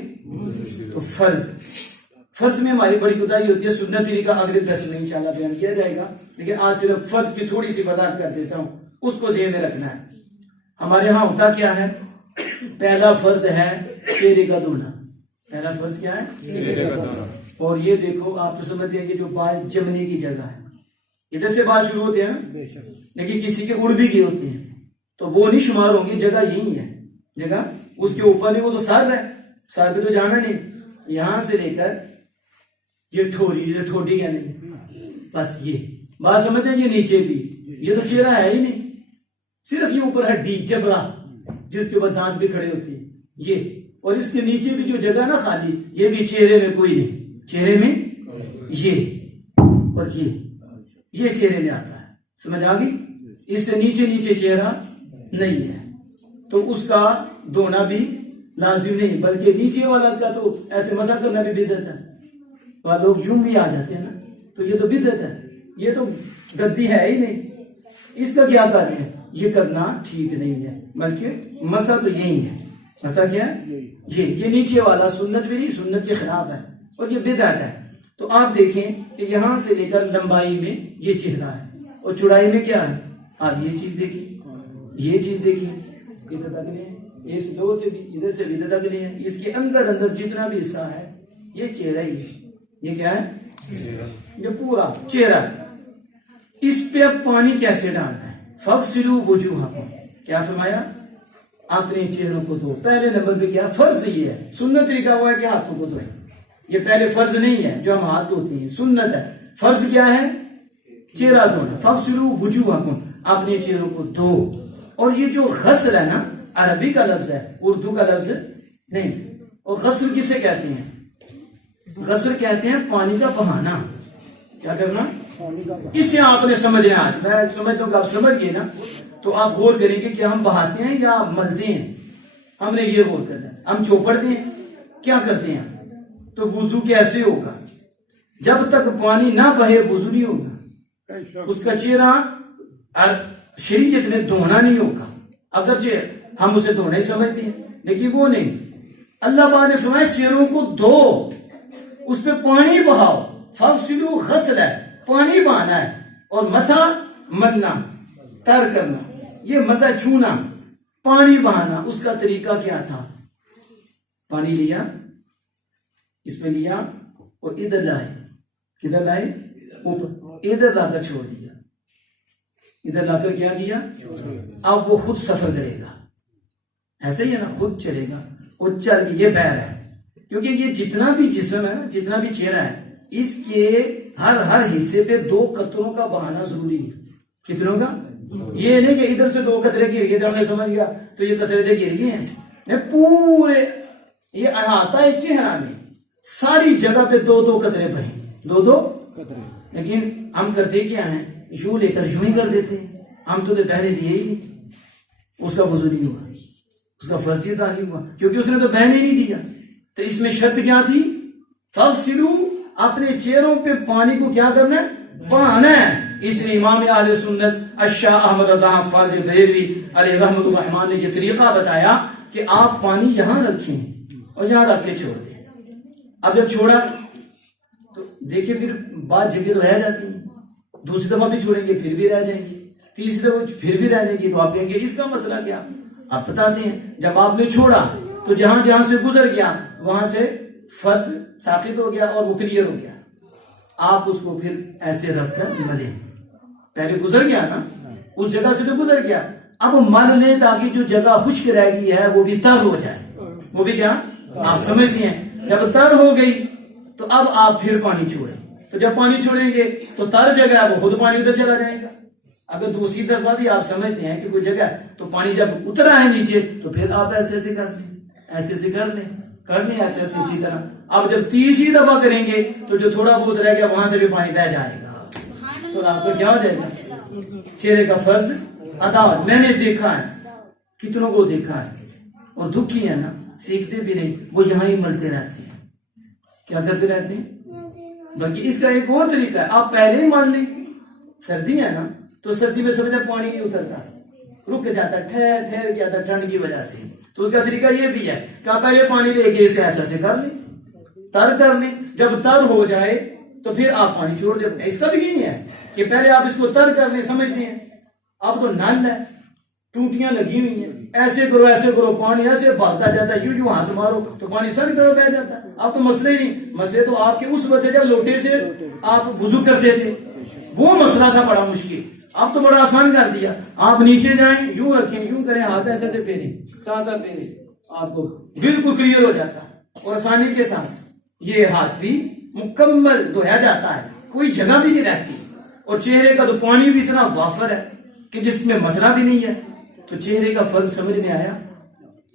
تو فرض میں ہماری بڑی کوتاہی ہوتی ہے، سنت طریقہ اگلے درس میں انشاءاللہ بیان کیا جائے گا، لیکن آج صرف فرض کی تھوڑی سی وضاحت کر دیتا ہوں، اس کو ذہن میں رکھنا ہے۔ ہمارے ہاں ہوتا کیا ہے؟ پہلا فرض ہے چہرے کا دھونا۔ پہلا فرض کیا ہے؟ چہرے کا دھونا۔ اور یہ دیکھو آپ تو سمجھتے ہیں یہ جو بال جمنے کی جگہ ہے، ادھر سے بال شروع ہوتے ہیں نا، لیکن کسی کے اڑ بھی گئے ہوتے ہیں تو وہ نہیں شمار ہوں گے، جگہ یہی ہے، جگہ اس کے اوپر نہیں، وہ تو سر ہے، سر پہ تو جانا نہیں، یہاں سے لے کر یہ ٹھوڑی، یہ ٹھوڑی کہنے ہیں، بس یہ بات سمجھتے ہیں۔ یہ نیچے بھی، یہ تو چہرہ ہے ہی نہیں، صرف یہ اوپر ہڈی جبڑا جس کے اوپر دانت بھی کھڑے ہوتے ہیں یہ، اور اس کے نیچے بھی جو جگہ نا خالی، یہ بھی چہرے میں کوئی نہیں، چہرے میں یہ اور یہ چہرے میں آتا ہے، سمجھ آ گئی؟ اس سے نیچے چہرہ نہیں ہے، تو اس کا دھونا بھی لازم نہیں، بلکہ نیچے والا کا تو ایسے مسح کرنا بھی بدعت ہے، وہاں لوگ یوں بھی آ جاتے ہیں نا، تو یہ تو بدعت ہے، یہ تو گدی ہے ہی نہیں، اس کا کیا کرنا ہے؟ یہ کرنا ٹھیک نہیں ہے، بلکہ مسح تو یہی ہے۔ مسح کیا ہے؟ یہ نیچے والا سنت بھی نہیں، سنت کے خلاف ہے اور یہ بدعت ہے۔ تو آپ دیکھیں کہ یہاں سے لے کر لمبائی میں یہ چہرہ ہے، اور چوڑائی میں کیا ہے؟ آپ یہ چیز دیکھیں، یہ چیز دیکھیں، ادھر تک نہیں ہے، اس دو سے بھی ادھر سے بھی ادھر تک نہیں ہے، اس کے اندر جتنا بھی حصہ ہے یہ چہرہ ہی ہے۔ یہ کیا ہے؟ یہ پورا چہرہ۔ اس پہ اب پانی کیسے ڈالنا ہے؟ فَاغْسِلُوا وُجُوهَكُمْ، کیا فرمایا؟ اپنے چہروں کو دھو۔ پہلے نمبر پہ کیا فرض یہ ہے، سنت طریقہ ہوا ہے کہ ہاتھوں کو دھوئیں، یہ پہلے فرض نہیں ہے جو ہم ہاتھ دھوتے ہیں، سنت ہے۔ فرض کیا ہے؟ چہرہ دھونا۔ فَاغْسِلُوا وُجُوهَكُمْ، اپنے چہروں کو دھو۔ اور یہ جو غسل ہے نا، عربی کا لفظ ہے، اردو کا لفظ نہیں۔ اور غسل کسے کہتے ہیں؟ غسل کہتے ہیں پانی کا بہانا. کیا کرنا؟ اسے آپ نے سمجھنا. آج میں سمجھتا ہوں کہ آپ سمجھ گئے نا, تو آپ غور کریں گے کہ ہم بہاتے ہیں یا ملتے ہیں. ہم نے یہ غور کرنا ہے. ہم چوپڑتے ہیں, کیا کرتے ہیں؟ تو وضو کیسے ہوگا؟ جب تک پانی نہ بہے وضو نہیں ہوگا. اس کا چہرہ شریعت میں دھونا نہیں ہوگا. اگرچہ ہم اسے دھونا ہی سمجھتے ہیں, لیکن وہ نہیں. اللہ پاک نے فرمایا چہروں کو دھو, اس پہ پانی بہاؤ. فاغسلوا غسل ہے, پانی بہانا ہے. اور مسا ملنا, تر کرنا. یہ مسا چھونا, پانی بہانا. اس کا طریقہ کیا تھا؟ پانی لیا, اس پہ لیا اور ادھر لائے. کدھر لائے؟ اوپر. ادھر لا کر چھوڑ دیا. ادھر لا کر کیا کیا؟ اب وہ خود سفر کرے گا. ایسے ہی ہے نا, خود چلے گا. اور چل کے یہ پیر ہے, کیونکہ یہ جتنا بھی جسم ہے, جتنا بھی چہرہ ہے, اس کے ہر حصے پہ 2 قطروں کا بہانا ضروری ہے. کتنوں کا؟ یہ نہیں کہ ادھر سے 2 قطرے گر گئے, جب میں سمجھ گیا تو یہ قطرے گر گئے ہیں. پورے یہ احاطہ ہے چہرہ میں, ساری جگہ پہ 2 قطرے بہیں. 2 قطرے. لیکن ہم کرتے کیا ہیں؟ یوں لے کر یوں ہی کر دیتے ہیں. ہم تو بہنے دیے ہی نہیں. اس کا وضو نہیں ہوا, اس کا فرض یہ ادا نہیں ہوا, کیونکہ اس نے تو بہنے ہی نہیں دیا. تو اس میں شرط کیا تھی؟ فاغسلوا, اپنے چہروں پہ پانی کو کیا کرنا ہے؟ بہانا ہے. اس لیے امام اہل سنت الشاہ احمد رضا حفاظ بریلوی علیہ رحمۃ الرحمان نے یہ طریقہ بتایا کہ آپ پانی یہاں رکھیں اور یہاں رکھ کے چھوڑ دیں. اب جب چھوڑا تو دیکھیں پھر بعض جگہ تو رہ جاتی ہیں, دوسری دفعہ بھی چھوڑیں گے پھر بھی رہ جائیں گی, تیسری دفعہ پھر بھی رہ جائیں گی. تو آپ کہیں گے اس کا مسئلہ کیا؟ آپ بتاتے ہیں. جب آپ نے چھوڑا تو جہاں جہاں سے گزر گیا وہاں سے فرض ثابت ہو گیا اور وہ کلیئر ہو گیا. آپ اس کو پھر ایسے رکھ کر ملیں. پہلے گزر گیا نا, اس جگہ سے تو گزر گیا, اب مل لیں تاکہ جو جگہ خشک رہ گئی ہے وہ بھی تر ہو جائے. وہ بھی کیا آپ سمجھتے ہیں, جب تر ہو گئی تو اب آپ پھر پانی چھوڑیں. تو جب پانی چھوڑیں گے تو تر جگہ ہے وہ خود پانی ادھر چلا جائے گا. اگر دوسری دفعہ بھی آپ سمجھتے ہیں کہ کوئی جگہ ہے تو پانی جب اترا ہے نیچے تو پھر آپ ایسے ایسے کر لیں, ایسے ایسے کر لیں ایسے ایسے اچھی طرح. اب جب تیسری دفعہ کریں گے تو جو تھوڑا بہت رہ گیا وہاں سے بھی پانی بہ جائے گا. تو آپ کو کیا ہو جائے گا؟ چہرے کا فرض ادا. میں نے دیکھا ہے, کتنوں کو دیکھا ہے, اور دکھی ہے نا, سیکھتے بھی نہیں, وہ یہاں ہی ملتے رہتے ہیں. کیا کرتے رہتے ہیں؟ بلکہ اس کا ایک اور طریقہ ہے, آپ پہلے ہی مان لیں. سردی ہے نا, تو سردی میں سمجھے پانی نہیں اترتا, رک جاتا, ٹھہر گیا تھا ٹھنڈ کی وجہ سے. تو اس کا طریقہ یہ بھی ہے کہ آپ پہلے پانی لے کے اسے ایسا سے کر لیں, تر کر لیں. جب تر ہو جائے تو پھر آپ پانی چھوڑ دیں. اس کا بھی یہ نہیں ہے کہ پہلے آپ اس کو تر کر لیں, سمجھتے ہیں اب تو نل ہے, ٹوٹیاں لگی ہوئی ہیں, ایسے کرو پانی ایسے بھاگتا جاتا ہے, یوں ہاتھ مارو تو پانی سر کرو بہ جاتا ہے. اب تو مسئلہ ہی نہیں. مسئلے تو آپ کے اس وقت جب لوٹے سے آپ وضو کرتے تھے وہ مسئلہ تھا بڑا مشکل. اب تو بڑا آسان کر دیا. آپ نیچے جائیں, یوں رکھیں, یوں کریں, ہاتھ ایسے سے پھیریں, سادہ پھیریں, آپ کو بالکل کلیئر ہو جاتا ہے. اور آسانی کے ساتھ یہ ہاتھ بھی مکمل دھویا جاتا ہے, کوئی جگہ بھی نہیں رہتی. اور چہرے کا تو پانی بھی اتنا وافر ہے کہ جس میں مسئلہ بھی نہیں ہے. تو چہرے کا فرض سمجھ میں آیا,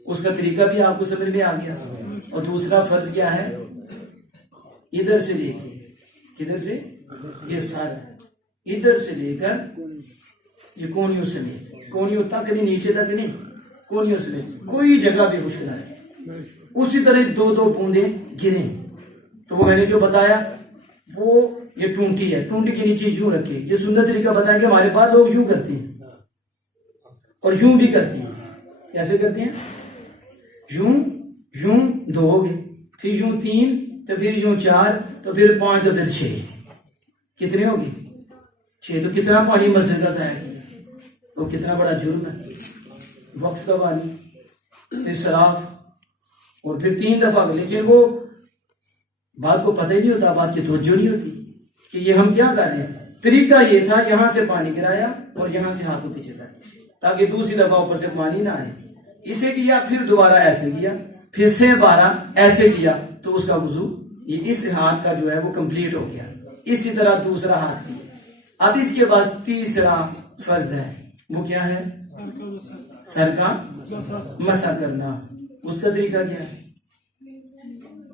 اس کا طریقہ بھی آپ کو سمجھ میں آ گیا. اور دوسرا فرض کیا ہے؟ ادھر سے لے کے, کدھر سے, یہ سارا ادھر سے لے کر یہ کونیوں سمیت, کونیوں تک نہیں, نیچے تک نہیں, کونیوں سمیت کوئی جگہ بھی خشک نہ رہے. اسی طرح 2 بوندیں گریں. تو وہ میں نے جو بتایا وہ یہ ٹونٹی ہے, ٹونٹی کے نیچے یوں رکھے. یہ سنت طریقہ بتایا کہ ہمارے پاس لوگ یوں کرتے ہیں اور یوں بھی کرتے ہیں. کیسے کرتے ہیں؟ یوں دھو گے, پھر یوں 3, تو پھر یوں 4, تو پھر 5, تو پھر 6. کتنے ہوگی؟ 6. تو کتنا پانی مسجد کا ضائع کیا, وہ کتنا بڑا جرم ہے. وقت کا پانی, اسراف, اور پھر 3 دفعہ. لیکن وہ بات کو پتہ ہی نہیں ہوتا, بات کی توجہ نہیں ہوتی کہ یہ ہم کیا کر رہے ہیں. طریقہ یہ تھا کہ یہاں سے پانی گرایا اور یہاں سے ہاتھوں پیچھے کر دیا تاکہ دوسری دفعہ اوپر سے پانی نہ آئے. اسے کیا, پھر دوبارہ ایسے کیا, پھر سے 12 ایسے کیا, تو اس کا وضو یہ اس ہاتھ کا جو ہے وہ کمپلیٹ ہو گیا. اسی طرح دوسرا ہاتھ بھی. اب اس کے بعد تیسرا فرض ہے, وہ کیا ہے؟ سر کا مسح کرنا. اس کا طریقہ کیا ہے؟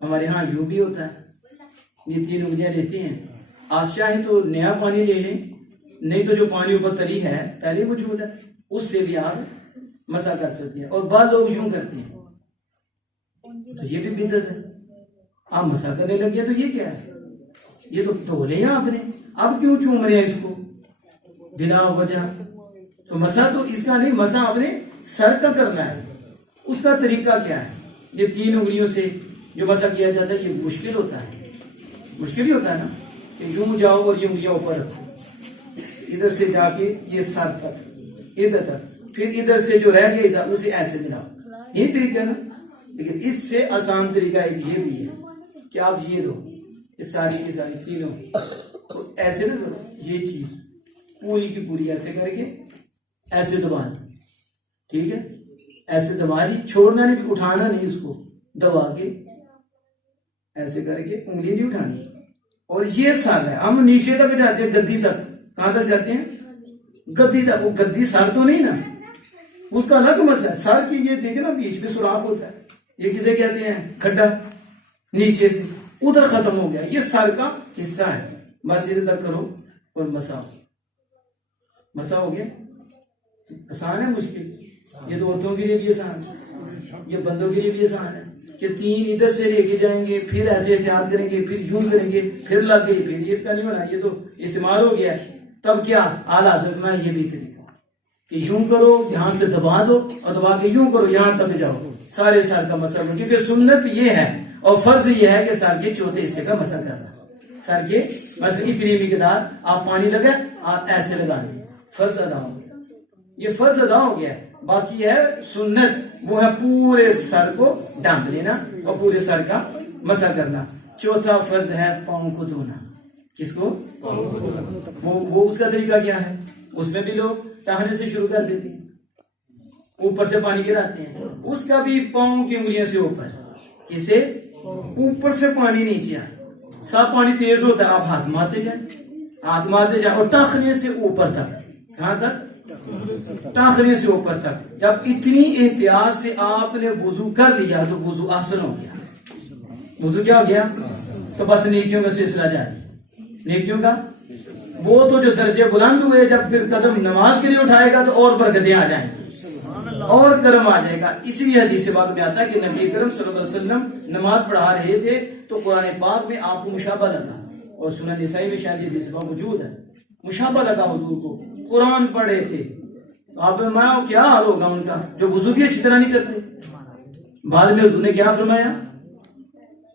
ہمارے ہاں یوں بھی ہوتا ہے, یہ 3 انگلیاں لیتے ہیں. آپ چاہیں تو نیا پانی لے لیں, نہیں تو جو پانی اوپر تری ہے پہلے موجود ہے اس سے بھی آپ مسح کر سکتے ہیں. اور بعض لوگ یوں کرتے ہیں تو یہ بھی بدعت ہے. آپ مسح کرنے لگے تو یہ کیا ہے؟ یہ تو دھو لیں آپ نے, اب کیوں چوم رہے ہیں اس کو بلا وجہ؟ تو مسح تو اس کا نہیں, مسح آپ نے سر کا کرنا ہے. اس کا طریقہ کیا ہے؟ یہ 3 انگلیوں سے جو مسح کیا جاتا ہے یہ مشکل ہوتا ہے, مشکل ہی ہوتا ہے نا کہ یوں جاؤ اور یہ انگلیاں اوپر رکھو, ادھر سے جا کے یہ سر تک ادھر تک, پھر ادھر سے جو رہ گیا اسے ایسے ملاؤ. یہی طریقہ نا. لیکن اس سے آسان طریقہ ایک یہ بھی ہے کہ آپ یہ دو اس ساری کی ساری تینوں تو ایسے نہ کرو, یہ چیز پوری کی پوری ایسے کر کے ایسے دبا دو. ٹھیک ہے, ایسے دبا لی, چھوڑنا نہیں, اٹھانا نہیں, اس کو دبا کے ایسے کر کے انگلی نہیں اٹھانی. اور یہ سر ہے, ہم نیچے تک جاتے ہیں گدی تک. کہاں تک جاتے ہیں؟ گدی تک. وہ گدی سر تو نہیں نا, اس کا الگ مسئلہ ہے. سر کی یہ دیکھیں نا بیچ میں سوراخ ہوتا ہے, یہ کسے کہتے ہیں؟ کھڈا. نیچے سے ادھر ختم ہو گیا, یہ سر کا حصہ ہے. بس ادھر تک کرو اور مسح ہو گیا. آسان ہے مشکل؟ یہ تو عورتوں کے لیے بھی آسان ہے, یہ بندوں کے لیے بھی آسان ہے کہ 3 ادھر سے لے کے جائیں گے, پھر ایسے احتیاط کریں گے, پھر یوں کریں گے, پھر لگ گئی, پھر یہ اس کا نہیں ہونا, یہ تو استعمال ہو گیا ہے. تب کیا اعلیٰ حضرت میں یہ بھی طریقہ کہ یوں کرو, یہاں سے دبا دو اور دبا کے یوں کرو, یہاں تک جاؤ, سارے سر کا مسح کرو. کیونکہ سنت یہ ہے اور فرض یہ ہے کہ سر کے چوتھے حصے کا مسح کرنا. سر کے مثلا اتنی مقدار آپ پانی لگے, آپ ایسے لگائیں, فرض ادا ہو گیا. یہ فرض ادا ہو گیا ہے. باقی ہے سنت, وہ ہے پورے سر کو ڈانپ لینا اور پورے سر کا مسح کرنا. چوتھا فرض ہے پاؤں کو دھونا. کس کو؟ وہ اس کا طریقہ کیا ہے؟ اس میں بھی لوگ ٹہنے سے شروع کر دیتے ہیں, اوپر سے پانی گراتے ہیں. اس کا بھی پاؤں کی انگلیوں سے اوپر, کسے؟ اوپر سے پانی نیچے آئے, سب پانی تیز ہوتا ہے, آپ ہاتھ مارتے جائیں اور ٹاخنے سے اوپر تک. کہاں تک؟ ٹاخنے سے اوپر تک. جب اتنی احتیاط سے آپ نے وضو کر لیا تو وضو آسن ہو گیا. وضو کیا ہو گیا؟ تو بس نیکیوں کا سلسلہ جاری. نیکیوں کا وہ تو جو درجے بلند ہوئے, جب پھر قدم نماز کے لیے اٹھائے گا تو اور برکتیں آ جائیں گی اور کرم آ جائے گا. اسی لیے حدیث سے بات میں آتا ہے کہ نبی کرم صلی اللہ علیہ وسلم نماز پڑھا رہے تھے تو قرآن پاک میں آپ کو مشابہ لگا, اور سنن نسائی میں شاید یہ حدیث موجود ہے, مشابہ لگا حضور کو. قرآن پڑھے تھے تو آپ نے فرمایا کیا حال ہوگا ان کا جو وضو بھی اچھی طرح نہیں کرتے. بعد میں حضور نے کیا فرمایا؟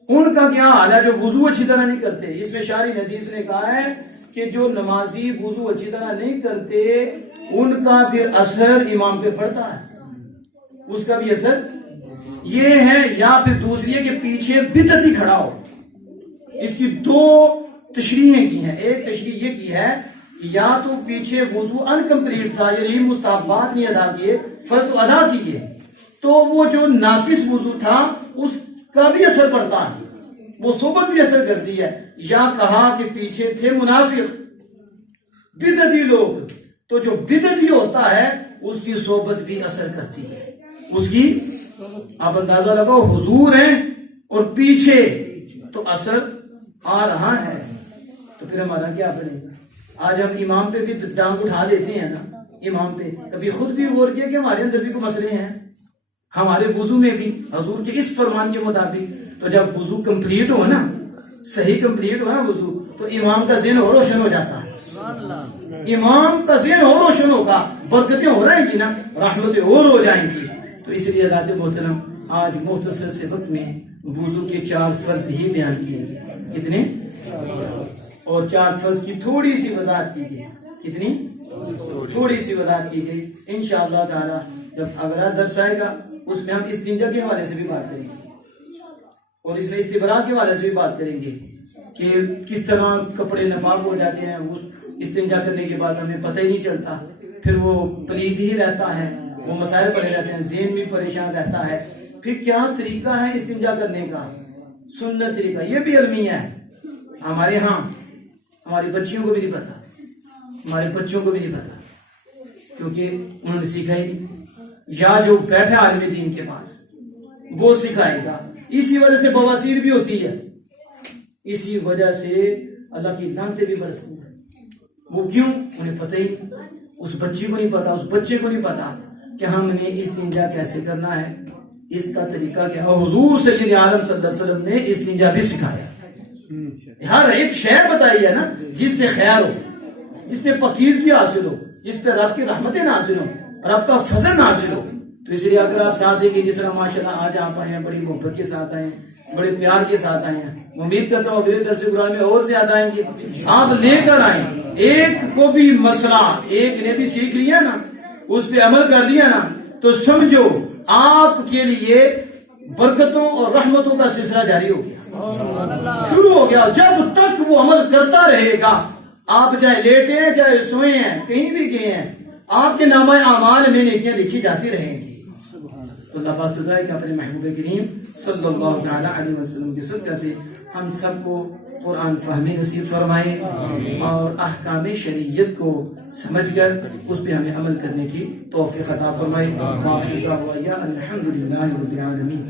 ان کا کیا حال ہے جو وضو اچھی طرح نہیں کرتے. اس میں شارح حدیث نے کہا ہے کہ جو نمازی وضو اچھی طرح نہیں کرتے ان کا پھر اثر امام پہ پڑتا ہے, اس کا بھی اثر یہ ہے. یا پھر دوسری ہے کہ پیچھے بدعتی کھڑا ہو. اس کی 2 تشریحیں کی ہیں. ایک تشریح یہ کی ہے یا تو پیچھے وضو انکمپلیٹ تھا, یعنی مستحبات نہیں ادا کیے, فرض تو ادا کیے, تو وہ جو ناقص وضو تھا اس کا بھی اثر پڑتا ہے, وہ صحبت بھی اثر کرتی ہے. یا کہا کہ پیچھے تھے منافق بدعتی لوگ, تو جو بدعتی ہوتا ہے اس کی صحبت بھی اثر کرتی ہے. اس کی آپ اندازہ لگاؤ, حضور ہیں اور پیچھے تو اثر آ رہا ہے, تو پھر ہمارا کیا بنے گا؟ آج ہم امام پہ بھی ٹانگ اٹھا لیتے ہیں نا, امام پہ. کبھی خود بھی غور کیا کہ ہمارے اندر بھی کوئی مسئلے ہیں ہمارے وضو میں بھی حضور کے اس فرمان کے مطابق. تو جب وضو کمپلیٹ ہو نا, صحیح کمپلیٹ ہو نا وضو, تو امام کا ذہن اور روشن ہو جاتا ہے. امام کا ذہن اور روشن ہوگا, برکتیں ہو رہیں گی نا, رحمتیں اور ہو جائیں گی. تو اس لیے حضرات محترم آج مختصر سے وقت میں وضو کے 4 فرض ہی بیان کیے گئے. کتنے؟ اور 4 فرض کی تھوڑی سی وضاحت کی گئی. کتنی؟ تھوڑی سی وضاحت کی گئی. انشاءاللہ تعالی جب اگلا درس آئے گا اس میں ہم استنجا کے حوالے سے بھی بات کریں گے, اور اس میں استبراء کے حوالے سے بھی بات کریں گے کہ کس طرح کپڑے ناپاک ہو جاتے ہیں. استنجا کرنے کے بعد ہمیں پتہ ہی نہیں چلتا, پھر وہ پلید ہی رہتا ہے, وہ مسائل پڑے رہتے ہیں, ذہن بھی پریشان رہتا ہے. پھر کیا طریقہ ہے استنجا کرنے کا, سنت طریقہ, یہ بھی علمی ہے. ہمارے ہاں ہماری بچیوں کو بھی نہیں پتا, ہمارے بچوں کو بھی نہیں پتا, کیونکہ انہوں نے سیکھا ہی نہیں. یا جو بیٹھا عالم دین کے پاس وہ سکھائے گا. اسی وجہ سے بواسیر بھی ہوتی ہے. اسی وجہ سے اللہ کی لعنتیں بھی برستی ہیں. وہ کیوں؟ انہیں پتہ ہی نہیں. اس بچی کو نہیں پتا, اس بچے کو نہیں پتا کہ ہم نے استنجا کیسے کرنا ہے, اس کا طریقہ کیا. اور حضور سید عالم صلی اللہ علیہ وسلم نے استنجا بھی سکھایا. ہر ایک شے بتائی ہے نا جس سے خیر ہو, جس سے پاکیزگی حاصل ہو, جس پہ رب کی رحمتیں نازل ہو, رب کا فضل نازل ہو. تو اس لیے اگر آپ ساتھ دیں گے, جس طرح ماشاءاللہ آج آپ آئے ہیں, بڑی محبت کے ساتھ آئے ہیں, بڑے پیار کے ساتھ آئے ہیں. امید کرتا ہوں اگلے درس قرآن میں اور زیادہ آئیں گے. آپ لے کر آئیں, ایک کو بھی مسئلہ ایک نے بھی سیکھ لیا نا, اس پہ عمل کر دیا نا, تو سمجھو آپ کے لیے برکتوں اور رحمتوں کا سلسلہ جاری ہو گیا, شروع ہو گیا. جب تک وہ عمل کرتا رہے گا, آپ چاہے لیٹے ہیں چاہے سوئے ہیں کہیں بھی گئے ہیں, آپ کے نامہ اعمال میں نیکیاں لکھی جاتی رہیں گی. تو اللہ پاک دعا ہے کہ اپنے محبوب کریم صلی اللہ تعالی علیہ وسلم کے صدقہ سے ہم سب کو قرآن فہمی نصیب فرمائے اور احکام شریعت کو سمجھ کر اس پہ ہمیں عمل کرنے کی توفیق عطا فرمائے. الحمدللہ رب العالمین.